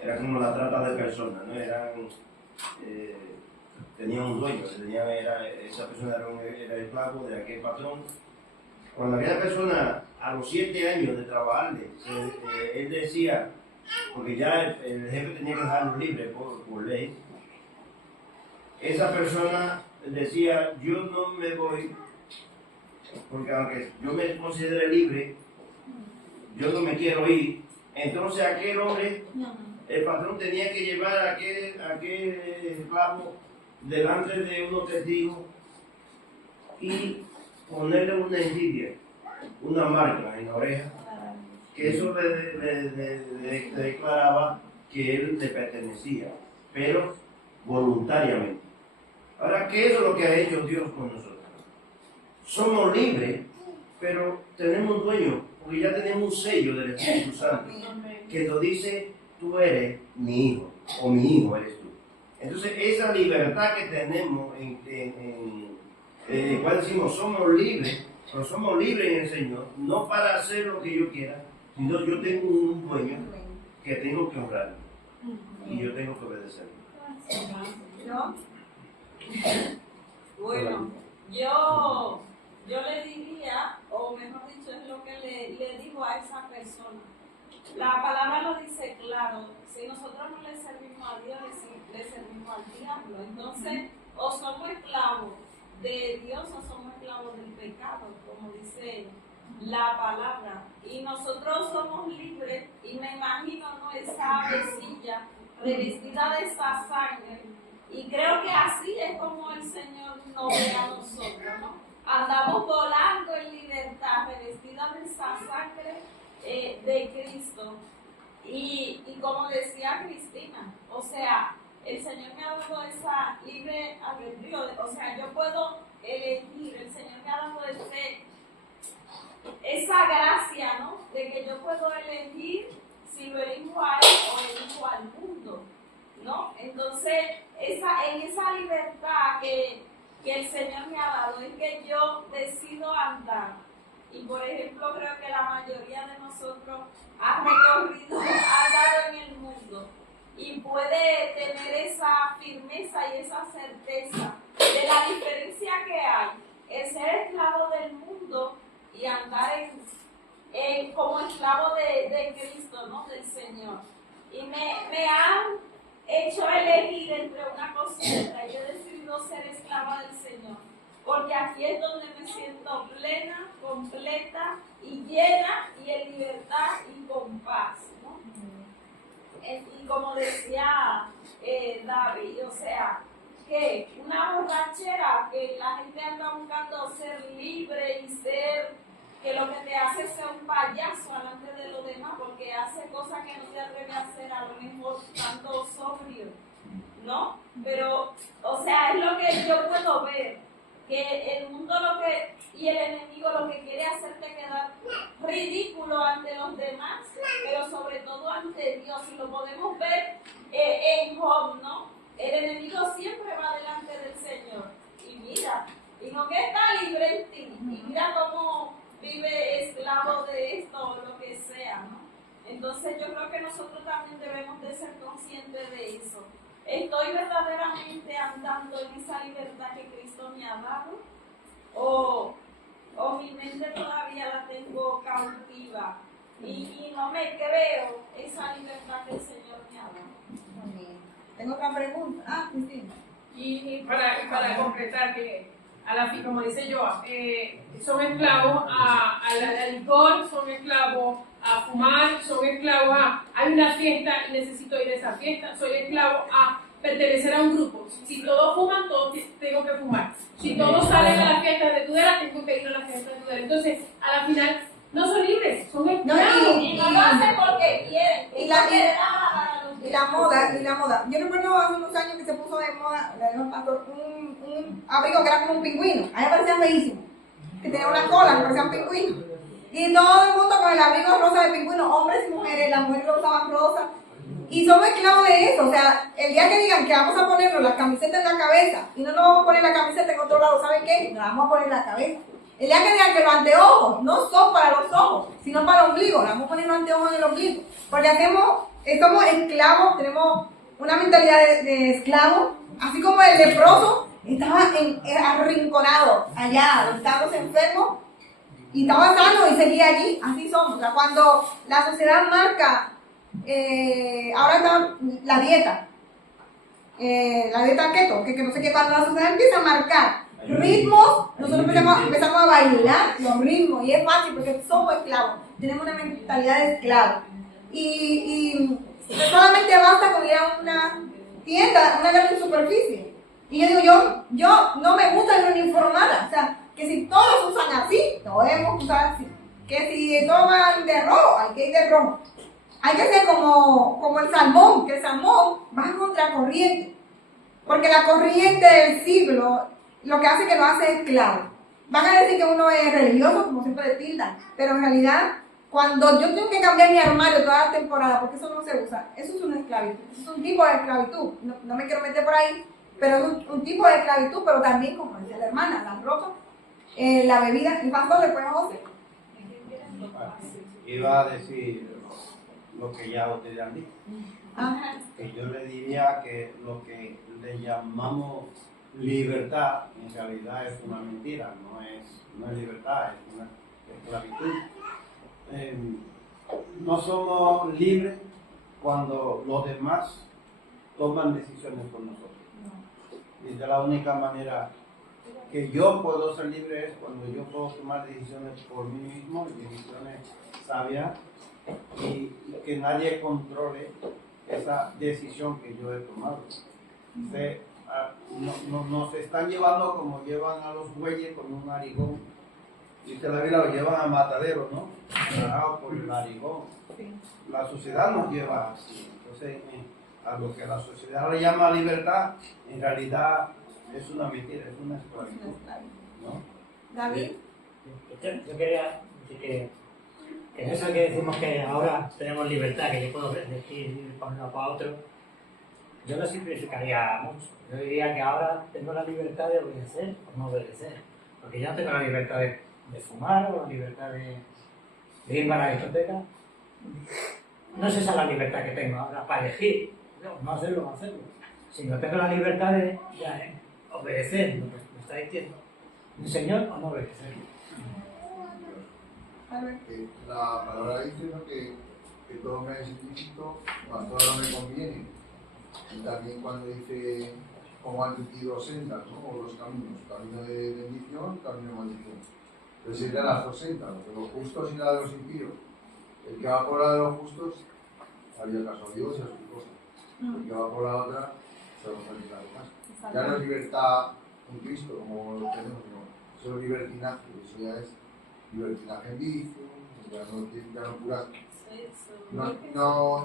era como la trata de personas, ¿no? Tenían un dueño, esa persona era esclavo de aquel patrón. Cuando aquella persona a los 7 años de trabajarle, él decía, porque ya el jefe tenía que dejarlo libre por ley, esa persona decía, yo no me voy, porque aunque yo me considere libre, yo no me quiero ir. Entonces aquel hombre, el patrón tenía que llevar a aquel esclavo delante de unos testigos y ponerle una envidia, una marca en la oreja, que eso le declaraba que él le pertenecía, pero voluntariamente. Ahora, ¿qué es lo que ha hecho Dios con nosotros? Somos libres, pero tenemos un dueño, porque ya tenemos un sello del Espíritu Santo, que nos dice, tú eres mi hijo, o mi hijo eres tú. Entonces, esa libertad que tenemos, cual decimos, somos libres, pero somos libres en el Señor, no para hacer lo que yo quiera, sino yo tengo un dueño que tengo que honrar, y yo tengo que obedecerlo. ¿No? Bueno, yo le diría, o mejor dicho, es lo que le digo a esa persona. La palabra lo dice claro, si nosotros no le servimos a Dios, le servimos al diablo. Entonces, o somos esclavos de Dios o somos esclavos del pecado, como dice la palabra. Y nosotros somos libres, y me imagino, ¿no?, esa avecilla revestida de esa sangre. Y creo que así es como el Señor nos ve a nosotros, ¿no? Andamos volando en libertad, revestida de esa sangre de Cristo. Y como decía Cristina, o sea, el Señor me ha dado esa libre albedrío, o sea, yo puedo elegir, el Señor me ha dado esa gracia, ¿no? De que yo puedo elegir si lo elijo a él o elijo al mundo, ¿no? Entonces, en esa libertad que el Señor me ha dado es que yo decido andar. Y por ejemplo, creo que la mayoría de nosotros ha recorrido, ha andado en el mundo y puede tener esa firmeza y esa certeza de la diferencia que hay, el ser esclavo del mundo y andar como esclavo de Cristo, ¿no? Del Señor. Y me han hecho elegir entre una cosa y otra. Yo he decidido ser esclava del Señor, porque aquí es donde me siento plena, completa y llena y en libertad y con paz, ¿no? Y como decía David, o sea, que una borrachera que la gente anda buscando ser libre y ser, que lo que te hace es ser un payaso delante de los demás, porque hace cosas que no te atreve a hacer a lo mejor estando sobrio, ¿no? Pero, o sea, es lo que yo puedo ver, que el mundo y el enemigo lo que quiere hacerte quedar ridículo ante los demás, pero sobre todo ante Dios, y lo podemos ver en Job, ¿no? El enemigo siempre va delante del Señor, y mira, y no que está libre en ti, y mira cómo vive esclavo de esto o lo que sea, ¿no? Entonces yo creo que nosotros también debemos de ser conscientes de eso. ¿Estoy verdaderamente andando en esa libertad que Cristo me ha dado? ¿O mi mente todavía la tengo cautiva y no me creo esa libertad que el Señor me ha dado? Amén. Tengo otra pregunta. Cristina. Y para completar, que a la fin, como dice Joa, son esclavos al licor, son esclavos a fumar, son esclavos hay una fiesta y necesito ir a esa fiesta, soy esclavo a pertenecer a un grupo. Si todos fuman, todos tengo que fumar. Si todos salen a la fiesta de Tudela, tengo que ir a la fiesta de Tudela. Entonces, a la final, no son libres, son esclavos. Y no lo hacen porque quieren. Y la moda. Yo recuerdo hace unos años que se puso de moda, le dijo el pastor, un abrigo que era como un pingüino. A mí me parecía feísimo. Que tenía una cola, que parecía un pingüino. Y todo el mundo con el abrigo rosa de pingüino, hombres y mujeres, las mujeres lo usaban rosa. Y somos esclavos de eso. O sea, el día que digan que vamos a ponernos la camiseta en la cabeza y no nos vamos a poner la camiseta en otro lado, ¿saben qué? Nos la vamos a poner en la cabeza. El día que digan que los anteojos no son para los ojos, sino para el ombligo, nos vamos a poner los anteojos en el ombligo. Porque somos esclavos, tenemos una mentalidad de esclavo, así como el leproso estaba arrinconado allá, estábamos enfermos y estaba sano y seguía allí. Así somos. O sea, cuando la sociedad marca, ahora está la dieta keto, que no sé qué, cuando la sociedad empieza a marcar ritmos, nosotros empezamos a bailar los ritmos, y es fácil porque somos esclavos, tenemos una mentalidad de esclavo. Y solamente basta con ir a una tienda, una gran superficie. Y yo digo, yo no me gusta ir uniformada, o sea, que si todos usan así, no debemos usar así. Que si toman de rojo, hay que ir de rojo. Hay que ser como el salmón, que el salmón va contra corriente. Porque la corriente del siglo lo que hace que nos hace esclavos. Van a decir que uno es religioso, como siempre tildan, pero en realidad, cuando yo tengo que cambiar mi armario toda la temporada, porque eso no se usa, eso es una esclavitud, eso es un tipo de esclavitud. No me quiero meter por ahí, pero es un tipo de esclavitud, pero también, como decía la hermana, la ropa, la bebida, el pastor después José. Iba a decir lo que ya ustedes han dicho. Que yo le diría que lo que le llamamos libertad en realidad es una mentira, no es libertad, es una esclavitud. No somos libres cuando los demás toman decisiones por nosotros. Y de la única manera que yo puedo ser libre es cuando yo puedo tomar decisiones por mí mismo, decisiones sabias, y que nadie controle esa decisión que yo he tomado. Nos están llevando como llevan a los bueyes con un narigón. Y usted la Biblia lo llevan a matadero, ¿no? Agarrado por el narigón. La sociedad nos lleva así. Entonces, a lo que la sociedad le llama libertad, en realidad es una mentira, es una esclavitud, ¿no? David. Yo quería decir que En eso que decimos que ahora tenemos libertad, que yo puedo decir ir para un lado para otro, yo lo simplificaría mucho. Yo diría que ahora tengo la libertad de obedecer o no obedecer. Porque yo no tengo la libertad de fumar o la libertad de irme a la discoteca. No es esa la libertad que tengo ahora para elegir. No hacerlo, no hacerlo. Sino tengo la libertad de obedecer lo que me está diciendo un señor o no obedecer. La palabra dice, ¿no?, que todo me es ilícito, mas todo no me conviene. Y también cuando dice cómo han admitido sendas, ¿no?, o los caminos, camino de bendición, camino de maldición. Entonces serían las dos sendas, la de los justos y la de los impíos. El que va por la de los justos haría caso a Dios y a sus cosas. El que va por la otra se va a salir a más. Ya no es libertad en Cristo como lo tenemos, no. Eso es libertinaje, eso ya es libertinaje en vicio, ya no curas,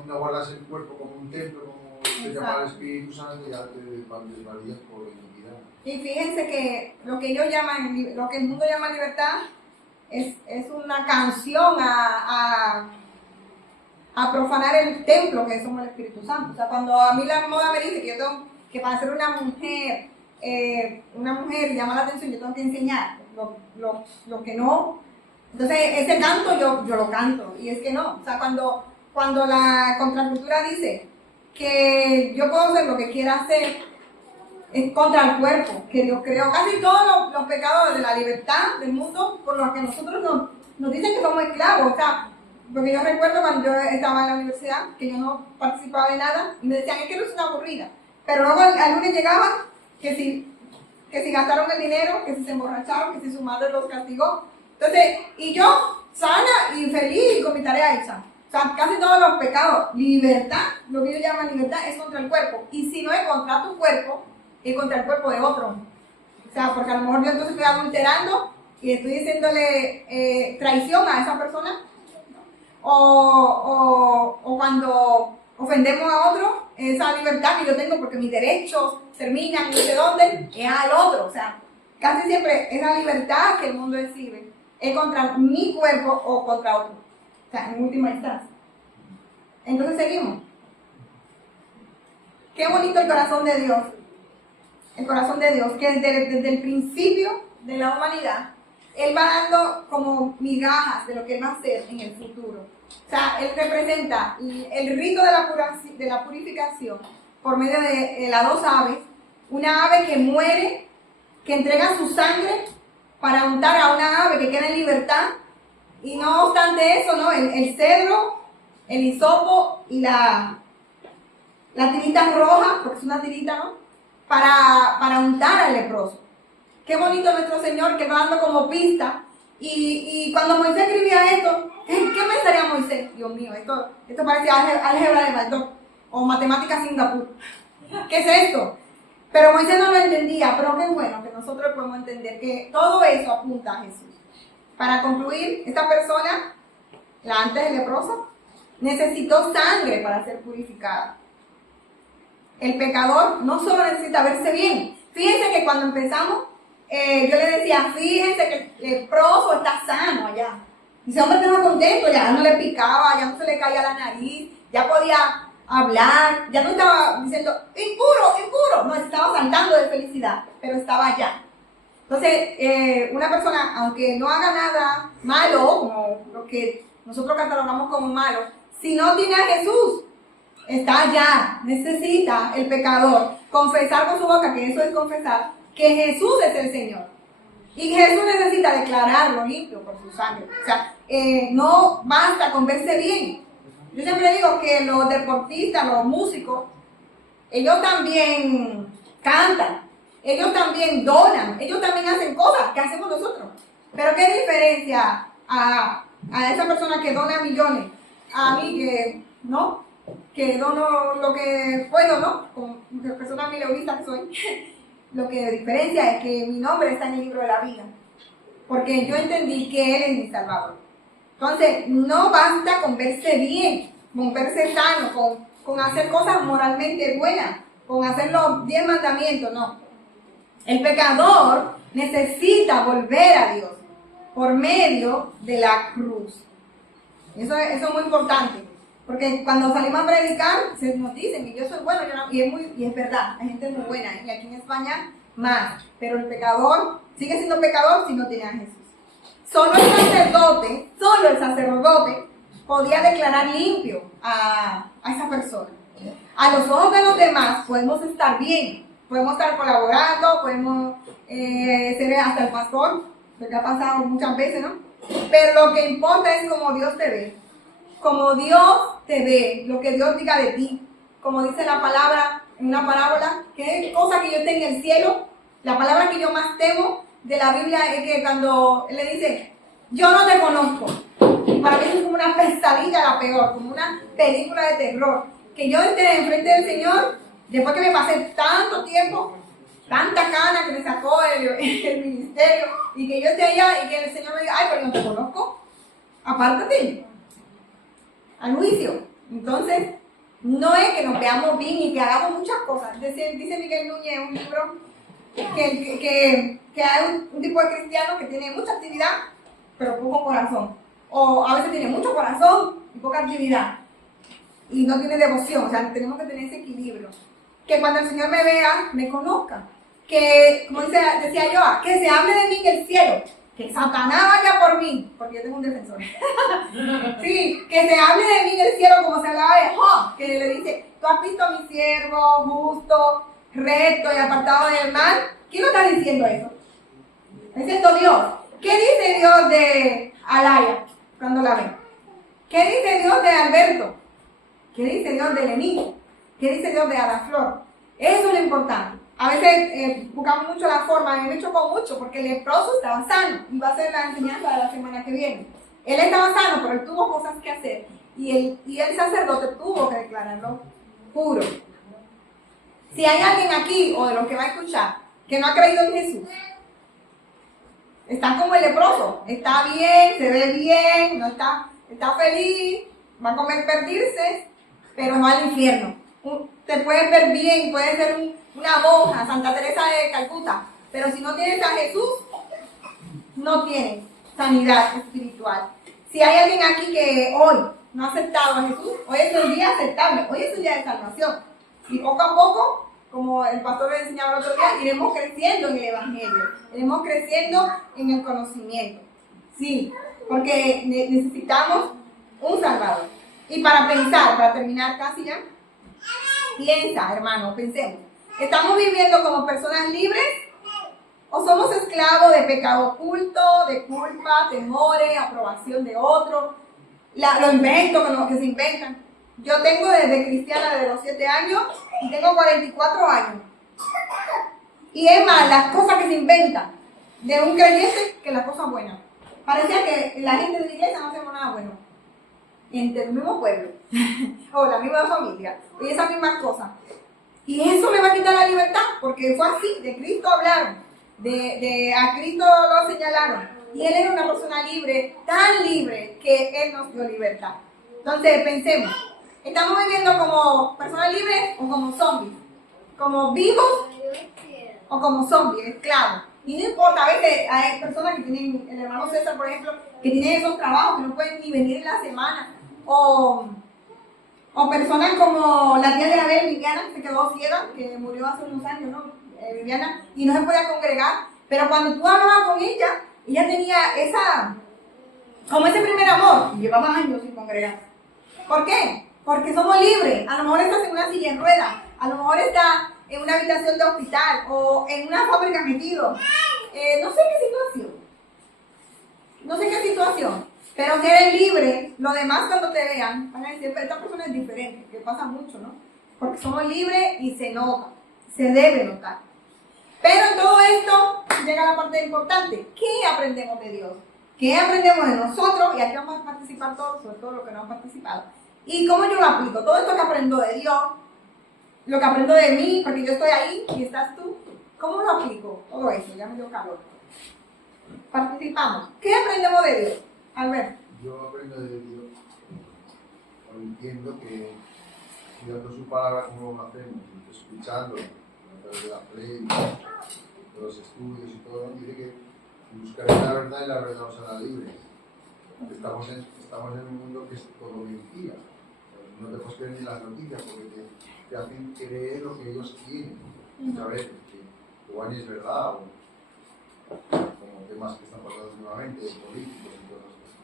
no guardas el cuerpo como un templo, como se llama el Espíritu Santo, y ya te desvarías por iniquidad. Y fíjense que lo que ellos llaman, lo que el mundo llama libertad, es una canción a profanar el templo que somos el Espíritu Santo. O sea, cuando a mí la moda me dice que yo tengo que para ser una mujer llama la atención, yo tengo que enseñar lo que no. Entonces, ese canto yo lo canto, y es que no. O sea, cuando la contracultura dice que yo puedo hacer lo que quiera hacer, es contra el cuerpo que Dios creó. Casi todos los pecados de la libertad del mundo, por los que nosotros nos dicen que somos esclavos. O sea, porque yo recuerdo cuando yo estaba en la universidad, que yo no participaba de nada, y me decían, es que eres una aburrida. Pero luego al lunes llegaban, que si gastaron el dinero, que si se emborracharon, que si su madre los castigó. Entonces, y yo, sana y feliz y con mi tarea hecha. O sea, casi todos los pecados, libertad, lo que ellos llaman libertad, es contra el cuerpo. Y si no es contra tu cuerpo, es contra el cuerpo de otro. O sea, porque a lo mejor yo entonces estoy adulterando y estoy diciéndole traición a esa persona. O cuando ofendemos a otro, esa libertad que yo tengo porque mis derechos terminan no sé dónde, es al otro. O sea, casi siempre esa libertad que el mundo exhibe es contra mi cuerpo o contra otro. O sea, en última instancia. Entonces seguimos. Qué bonito el corazón de Dios. El corazón de Dios, que desde el principio de la humanidad, Él va dando como migajas de lo que Él va a hacer en el futuro. O sea, Él representa el rito de la purificación por medio de las dos aves. Una ave que muere, que entrega su sangre para untar a una ave que queda en libertad. Y no obstante eso, ¿no? El cedro, el hisopo y la tirita roja, porque es una tirita, ¿no?, para untar al leproso. Qué bonito nuestro Señor, que va dando como pista. Y cuando Moisés escribía esto, ¿qué pensaría Moisés? Dios mío, esto parece álgebra de Baldor o matemáticas Singapur. ¿Qué es esto? Pero Moisés no lo entendía, pero qué bueno que nosotros podemos entender que todo eso apunta a Jesús. Para concluir, esta persona, la antes leprosa, necesitó sangre para ser purificada. El pecador no solo necesita verse bien. Fíjense que cuando empezamos, yo le decía, fíjense que el leproso está sano allá. Y ese hombre estaba contento, ya no le picaba, ya no se le caía la nariz, ya podía hablar, ya no estaba diciendo, impuro, no, estaba saltando de felicidad, pero estaba allá. Entonces, una persona, aunque no haga nada malo, como lo que nosotros catalogamos como malo, si no tiene a Jesús, está allá, necesita el pecador confesar con su boca, que eso es confesar, que Jesús es el Señor. Y Jesús necesita declararlo limpio por su sangre. O sea, no basta con verse bien. Yo siempre digo que los deportistas, los músicos, ellos también cantan, ellos también donan, ellos también hacen cosas que hacemos nosotros. Pero ¿qué diferencia a esa persona que dona millones? A mí que no, que dono lo que puedo, ¿no? Como persona mileurista que soy. Lo que diferencia es que mi nombre está en el libro de la vida, porque yo entendí que Él es mi Salvador. Entonces, no basta con verse bien, con verse sano, con hacer cosas moralmente buenas, con hacer los 10 mandamientos, no. El pecador necesita volver a Dios por medio de la cruz. Eso es muy importante. Porque cuando salimos a predicar, se nos dicen que yo soy bueno, y es verdad, la gente es muy buena, y aquí en España más. Pero el pecador sigue siendo pecador si no tiene a Jesús. Solo el sacerdote podía declarar limpio a esa persona. A los ojos de los demás podemos estar bien, podemos estar colaborando, podemos ser hasta el pastor, lo que ha pasado muchas veces, ¿no? Pero lo que importa es cómo Dios te ve. Como Dios te ve, lo que Dios diga de ti. Como dice la palabra en una parábola, ¿qué cosa que yo tenga en el cielo? La palabra que yo más temo de la Biblia es que cuando Él le dice, yo no te conozco. Para mí es como una pesadilla la peor, como una película de terror. Que yo esté enfrente del Señor, después que me pasé tanto tiempo, tanta cana que me sacó el ministerio, y que yo esté allá y que el Señor me diga, ay, pero no te conozco, apártate, al juicio. Entonces, no es que nos veamos bien y que hagamos muchas cosas. Dice Miguel Núñez en un libro que hay un tipo de cristiano que tiene mucha actividad, pero poco corazón. O a veces tiene mucho corazón y poca actividad. Y no tiene devoción. O sea, tenemos que tener ese equilibrio. Que cuando el Señor me vea, me conozca. Que, como decía yo, que se hable de mí en el cielo. Que Satanás vaya por mí, porque yo tengo un defensor. Sí, que se hable de mí en el cielo como se hablaba de Job, que le dice, tú has visto a mi siervo, justo, recto y apartado del mal. ¿Quién lo está diciendo eso? Es esto Dios. ¿Qué dice Dios de Alaya cuando la ve? ¿Qué dice Dios de Alberto? ¿Qué dice Dios de Lenín? ¿Qué dice Dios de Adaflor? Eso es lo importante. A veces buscamos mucho la forma, a mí me chocó mucho porque el leproso estaba sano y va a ser la enseñanza de la semana que viene. Él estaba sano, pero él tuvo cosas que hacer y el sacerdote tuvo que declararlo puro. Si hay alguien aquí o de los que va a escuchar que no ha creído en Jesús, está como el leproso, está bien, se ve bien, no está feliz, va a comer perdices, pero no al infierno. Te puedes ver bien, puedes ser una monja, Santa Teresa de Calcuta, pero si no tienes a Jesús, no tienes sanidad espiritual. Si hay alguien aquí que hoy no ha aceptado a Jesús, hoy es un día aceptable, hoy es un día de salvación. Y poco a poco, como el pastor le enseñaba el otro día, iremos creciendo en el Evangelio, iremos creciendo en el conocimiento. Sí, porque necesitamos un Salvador. Y para pensar, para terminar casi ya, piensa, hermano, pensemos. ¿Estamos viviendo como personas libres? ¿O somos esclavos de pecado oculto, de culpa, temores, aprobación de otros? Los inventos que se inventan. Yo tengo desde cristiana desde los 7 años y tengo 44 años. Y es más, las cosas que se inventan de un creyente que las cosas buenas. Parecía que la gente de la iglesia no hacemos nada bueno. Entre el mismo pueblo, o la misma familia, y esas mismas cosas. Y eso me va a quitar la libertad, porque fue así, de Cristo hablaron, a Cristo lo señalaron, y Él era una persona libre, tan libre, que Él nos dio libertad. Entonces, pensemos, ¿estamos viviendo como personas libres o como zombies? ¿Como vivos o como zombies, esclavos? Y no importa, a veces hay personas que tienen, el hermano César, por ejemplo, que tienen esos trabajos que no pueden ni venir en la semana. O personas como la tía de Abel, Viviana, que se quedó ciega, que murió hace unos años, ¿no? Viviana, y no se podía congregar. Pero cuando tú hablabas con ella tenía como ese primer amor, y llevaba años sin congregar. ¿Por qué? Porque somos libres. A lo mejor estás en una silla en ruedas, a lo mejor estás en una habitación de hospital, o en una fábrica metido. No sé qué situación. Pero si eres libre, los demás cuando te vean van a decir, pero esta persona es diferente, que pasa mucho, ¿no? Porque somos libres y se nota, se debe notar. Pero en todo esto llega la parte importante. ¿Qué aprendemos de Dios? ¿Qué aprendemos de nosotros? Y aquí vamos a participar todos, sobre todo los que no han participado. ¿Y cómo yo lo aplico? Todo esto que aprendo de Dios, lo que aprendo de mí, porque yo estoy ahí y estás tú, ¿cómo lo aplico? Todo eso, ya me dio calor. Participamos. ¿Qué aprendemos de Dios? Albert. Yo aprendo de Dios, entiendo que mirando su palabra como lo hacemos, escuchando a través de la prédica, de los estudios y todo, dice que buscaré la verdad y la verdad os hará libre. estamos en un mundo que es todo mentira. No te puedes creer ni las noticias porque te hacen creer lo que ellos quieren. Muchas veces, que igual ni es verdad, o como temas que están pasando últimamente, políticos y todo eso.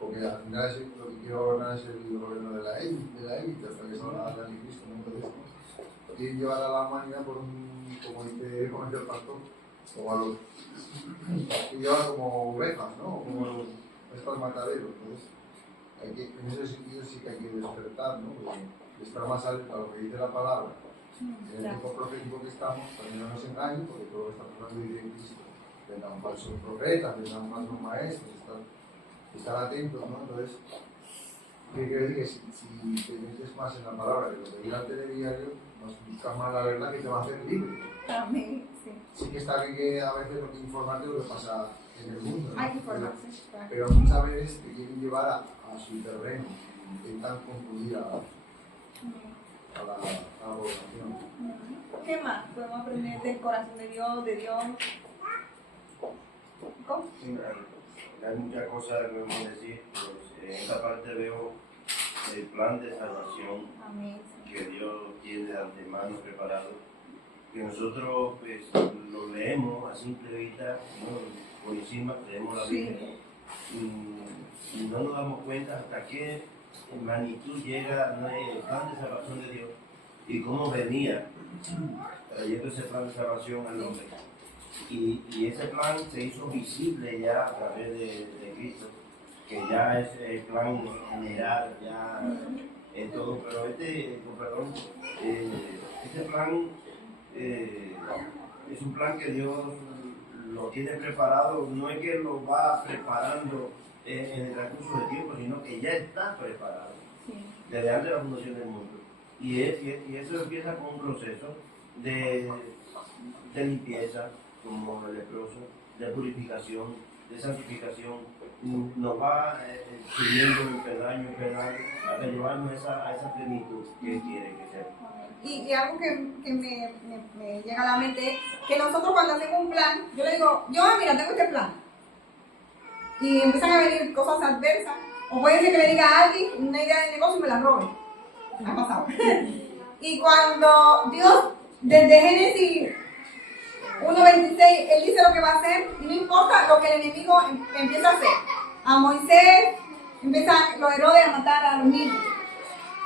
Porque al final lo que quiere gobernar es el gobierno de la élite, hasta que salga el anticristo, ¿no? Entonces, quieren llevar a la humanidad por un, como dice el pastor, como a los que llevan como ovejas, ¿no? Como estos mataderos. Entonces, en ese sentido sí que hay que despertar, ¿no? De estar más alerta a lo que dice la palabra. En el tiempo profético que estamos, también no nos engañen, porque todo está hablando de Cristo. Vendrán falsos profetas, vendrán falsos maestros, estar atentos, ¿no? Entonces, ¿qué quiere decir? Si te metes más en la palabra que lo que diga el telediario, nos busca más la verdad que te va a hacer libre. Amén, sí. Sí que está bien que a veces no te informarte de lo que pasa en el mundo, ¿no? Hay que informarse, claro. Pero muchas veces te quieren llevar a su terreno, intentan concluir a la adoración. ¿Qué más podemos aprender del corazón de Dios, ¿Cómo? Sí, hay muchas cosas que podemos decir, pues en esta parte veo el plan de salvación Amén. que Dios tiene de antemano preparado, que nosotros pues lo leemos a simple vista, ¿no? Por encima leemos la Biblia y no nos damos cuenta hasta qué magnitud llega, ¿no? El plan de salvación de Dios y cómo venía trayendo ese plan de salvación al hombre. Y ese plan se hizo visible ya a través de Cristo, que ya es el plan general, ya en todo, pero este plan es un plan que Dios lo tiene preparado, no es que lo va preparando en el transcurso del tiempo, sino que ya está preparado desde antes de la fundación del mundo. Y eso empieza con un proceso de limpieza, como el leproso, de purificación, de santificación, nos va subiendo en peldaño hasta llevarnos a esa plenitud que Él quiere que sea. Y algo que me llega a la mente es que nosotros cuando hacemos un plan, yo le digo, mira, tengo este plan. Y empiezan a venir cosas adversas, o puede ser que le diga a alguien una idea de negocio y me la robe. Ha pasado. Y cuando Dios, desde Génesis 1.26, Él dice lo que va a hacer y no importa lo que el enemigo empieza a hacer. A Moisés empiezan los Herodes a matar a los niños.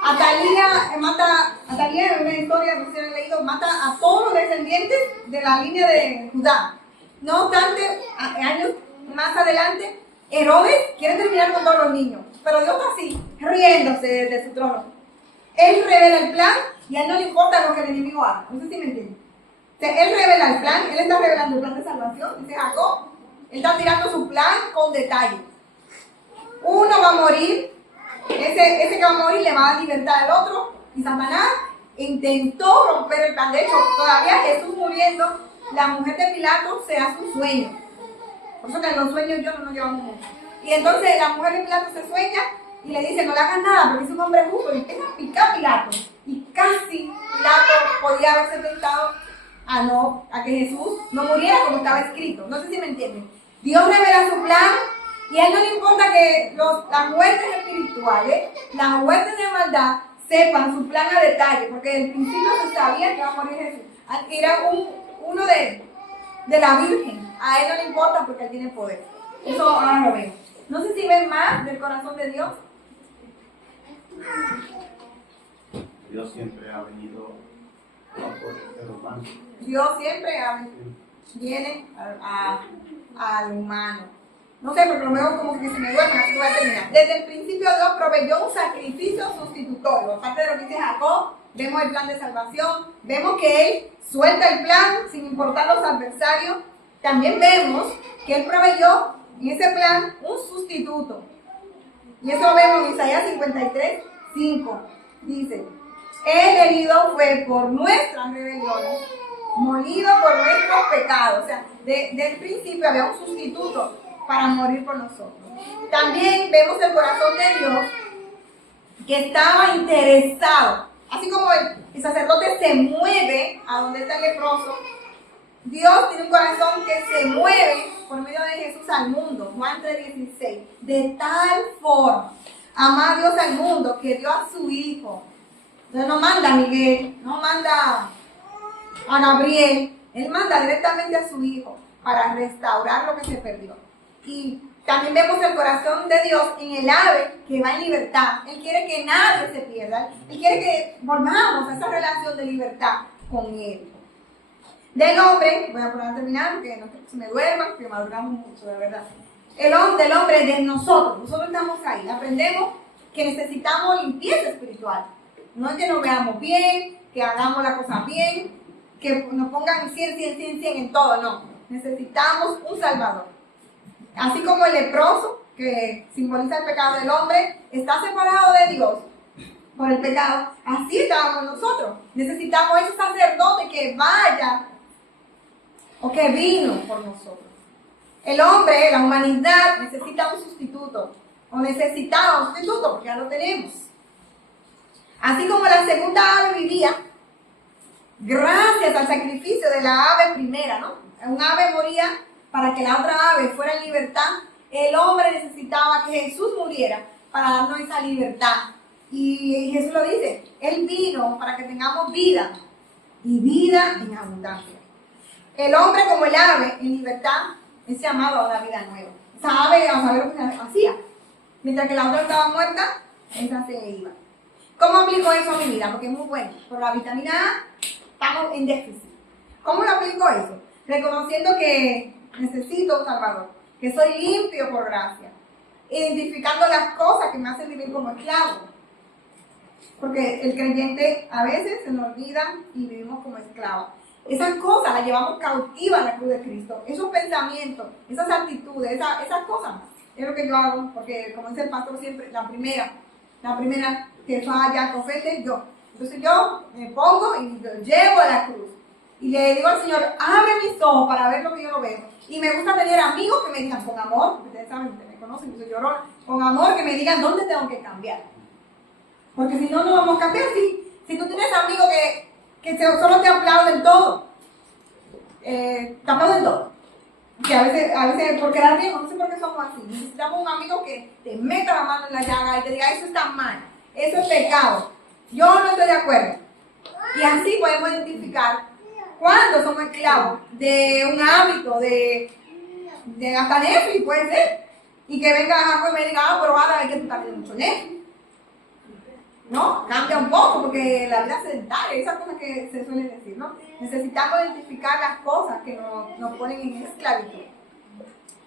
A Talía en una historia, no sé si han leído, mata a todos los descendientes de la línea de Judá. No obstante, años más adelante, Herodes quiere terminar con todos los niños, pero Dios está así, riéndose desde su trono. Él revela el plan y a él no le importa lo que el enemigo haga. No sé si me entienden. O sea, él revela el plan, él está revelando el plan de salvación, dice Jacob, él está tirando su plan con detalle. Uno va a morir, ese que va a morir le va a dar libertad al otro, y Satanás intentó romper el plan. De hecho, todavía Jesús muriendo, la mujer de Pilato se hace un sueño. Por eso que en los sueños yo no nos llevamos mucho. Y entonces la mujer de Pilato se sueña y le dice, no le hagas nada porque es un hombre justo, y empieza a picar a Pilato. Y casi Pilato podía haberse tentado a que Jesús no muriera como estaba escrito. No sé si me entienden. Dios revela su plan y a él no le importa que las huestes espirituales, las huestes de maldad, sepan su plan a detalle, porque desde el principio se sabía que iba a morir Jesús. Era uno de la Virgen. A él no le importa porque él tiene poder. Eso ahora lo veo. No sé si ven más del corazón de Dios. Dios siempre ha venido por el ser humano. Dios siempre viene al humano. No sé, porque lo veo como que se me duerme, así que voy a terminar. Desde el principio Dios proveyó un sacrificio sustitutorio. Aparte de lo que dice Jacob, vemos el plan de salvación, vemos que Él suelta el plan sin importar los adversarios. También vemos que Él proveyó en ese plan un sustituto. Y eso lo vemos en Isaías 53:5. Dice, Él herido fue por nuestras rebeliones, molido por nuestros pecados. O sea, desde el principio había un sustituto para morir por nosotros. También vemos el corazón de Dios que estaba interesado. Así como el sacerdote se mueve a donde está el leproso, Dios tiene un corazón que se mueve por medio de Jesús al mundo. Juan 3:16. De tal forma ama a Dios al mundo que dio a su Hijo. Entonces no manda a Miguel, no manda a Gabriel. Él manda directamente a su Hijo para restaurar lo que se perdió. Y también vemos el corazón de Dios en el ave que va en libertad. Él quiere que nadie se pierda. Él quiere que volvamos a esa relación de libertad con Él. Del hombre, voy a poner a terminar porque no quiero que se me duerma, porque madrugamos mucho, de verdad. Del hombre, de nosotros estamos ahí. Aprendemos que necesitamos limpieza espiritual. No es que nos veamos bien, que hagamos las cosas bien, que nos pongan 100 en todo, no. Necesitamos un Salvador. Así como el leproso, que simboliza el pecado del hombre, está separado de Dios por el pecado, así estábamos nosotros. Necesitamos ese sacerdote que vaya o que vino por nosotros. El hombre, la humanidad, necesita un sustituto, o necesitaba un sustituto, porque ya lo tenemos. Así como la segunda ave vivía, gracias al sacrificio de la ave primera, ¿no? Un ave moría para que la otra ave fuera en libertad. El hombre necesitaba que Jesús muriera para darnos esa libertad. Y Jesús lo dice, Él vino para que tengamos vida, y vida en abundancia. El hombre como el ave en libertad es llamado a una vida nueva. Esa ave a saber lo que hacía. Mientras que la otra estaba muerta, esa se iba. ¿Cómo aplico eso a mi vida? Porque es muy bueno. Por la vitamina A estamos en déficit. ¿Cómo lo aplico eso? Reconociendo que necesito un Salvador, que soy limpio por gracia. Identificando las cosas que me hacen vivir como esclavo. Porque el creyente a veces se nos olvida y vivimos como esclavos. Esas cosas las llevamos cautivas a la cruz de Cristo. Esos pensamientos, esas actitudes, esas cosas. Es lo que yo hago, porque como dice el pastor siempre, la primera que falla, que ofende, yo. Entonces yo me pongo y lo llevo a la cruz. Y le digo al Señor, abre mis ojos para ver lo que yo no veo. Y me gusta tener amigos que me digan con amor, porque ustedes saben, ustedes me conocen, yo soy llorona, con amor que me digan dónde tengo que cambiar. Porque si no, no vamos a cambiar. Si tú tienes amigos que solo te aplauden todo, te aplauden todo. Que a veces por quedar bien, no sé por qué somos así. Necesitamos un amigo que te meta la mano en la llaga y te diga, eso está mal, eso es pecado, yo no estoy de acuerdo. Y así podemos identificar cuando somos esclavos de un hábito, de hasta Netflix puede ser. Y que venga algo y me diga, pero ahora es que tú estás viendo mucho Netflix. ¿No? Cambia un poco porque la vida sedentaria, esas cosas que se suelen decir, ¿no? Necesitamos identificar las cosas que nos ponen en esclavitud.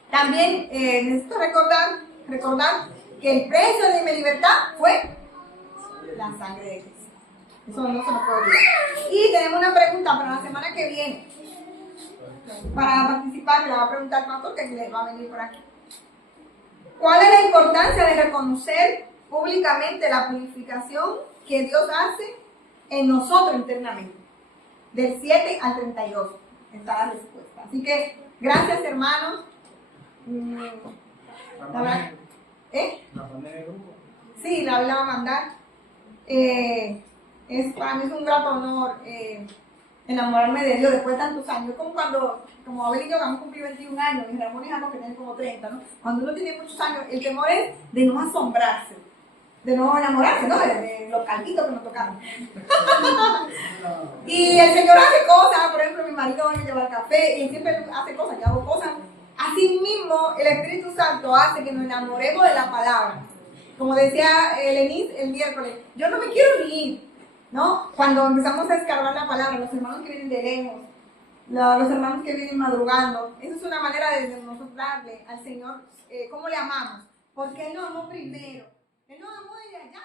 También necesito recordar que el precio de mi libertad fue la sangre de Cristo. Eso no se nos puede olvidar. Y tenemos una pregunta para la semana que viene. Para participar, le va a preguntar al pastor que le va a venir por aquí. ¿Cuál es la importancia de reconocer públicamente la purificación que Dios hace en nosotros internamente? Del 7 al 32 está la respuesta. Así que, gracias hermanos. ¿La pandemia de grupo? Sí, la va a mandar. Para mí es un grato honor enamorarme de Dios después de tantos años. Es como Abel y yo vamos a cumplir 21 años, y Ramón y Jacob que tienen como 30, ¿no? Cuando uno tiene muchos años, el temor es de no asombrarse, de no enamorarse, ¿no? De los calditos que nos tocaron. Y el Señor hace cosas, por ejemplo, mi marido va a llevar café, y él siempre hace cosas, yo hago cosas. Así mismo, el Espíritu Santo hace que nos enamoremos de la palabra. Como decía Lenise el miércoles, yo no me quiero ni ir, ¿no? Cuando empezamos a escarbar la palabra, los hermanos que vienen de lejos, los hermanos que vienen madrugando, esa es una manera de nosotros darle al Señor cómo le amamos, porque Él nos amó primero. Él nos amó desde allá,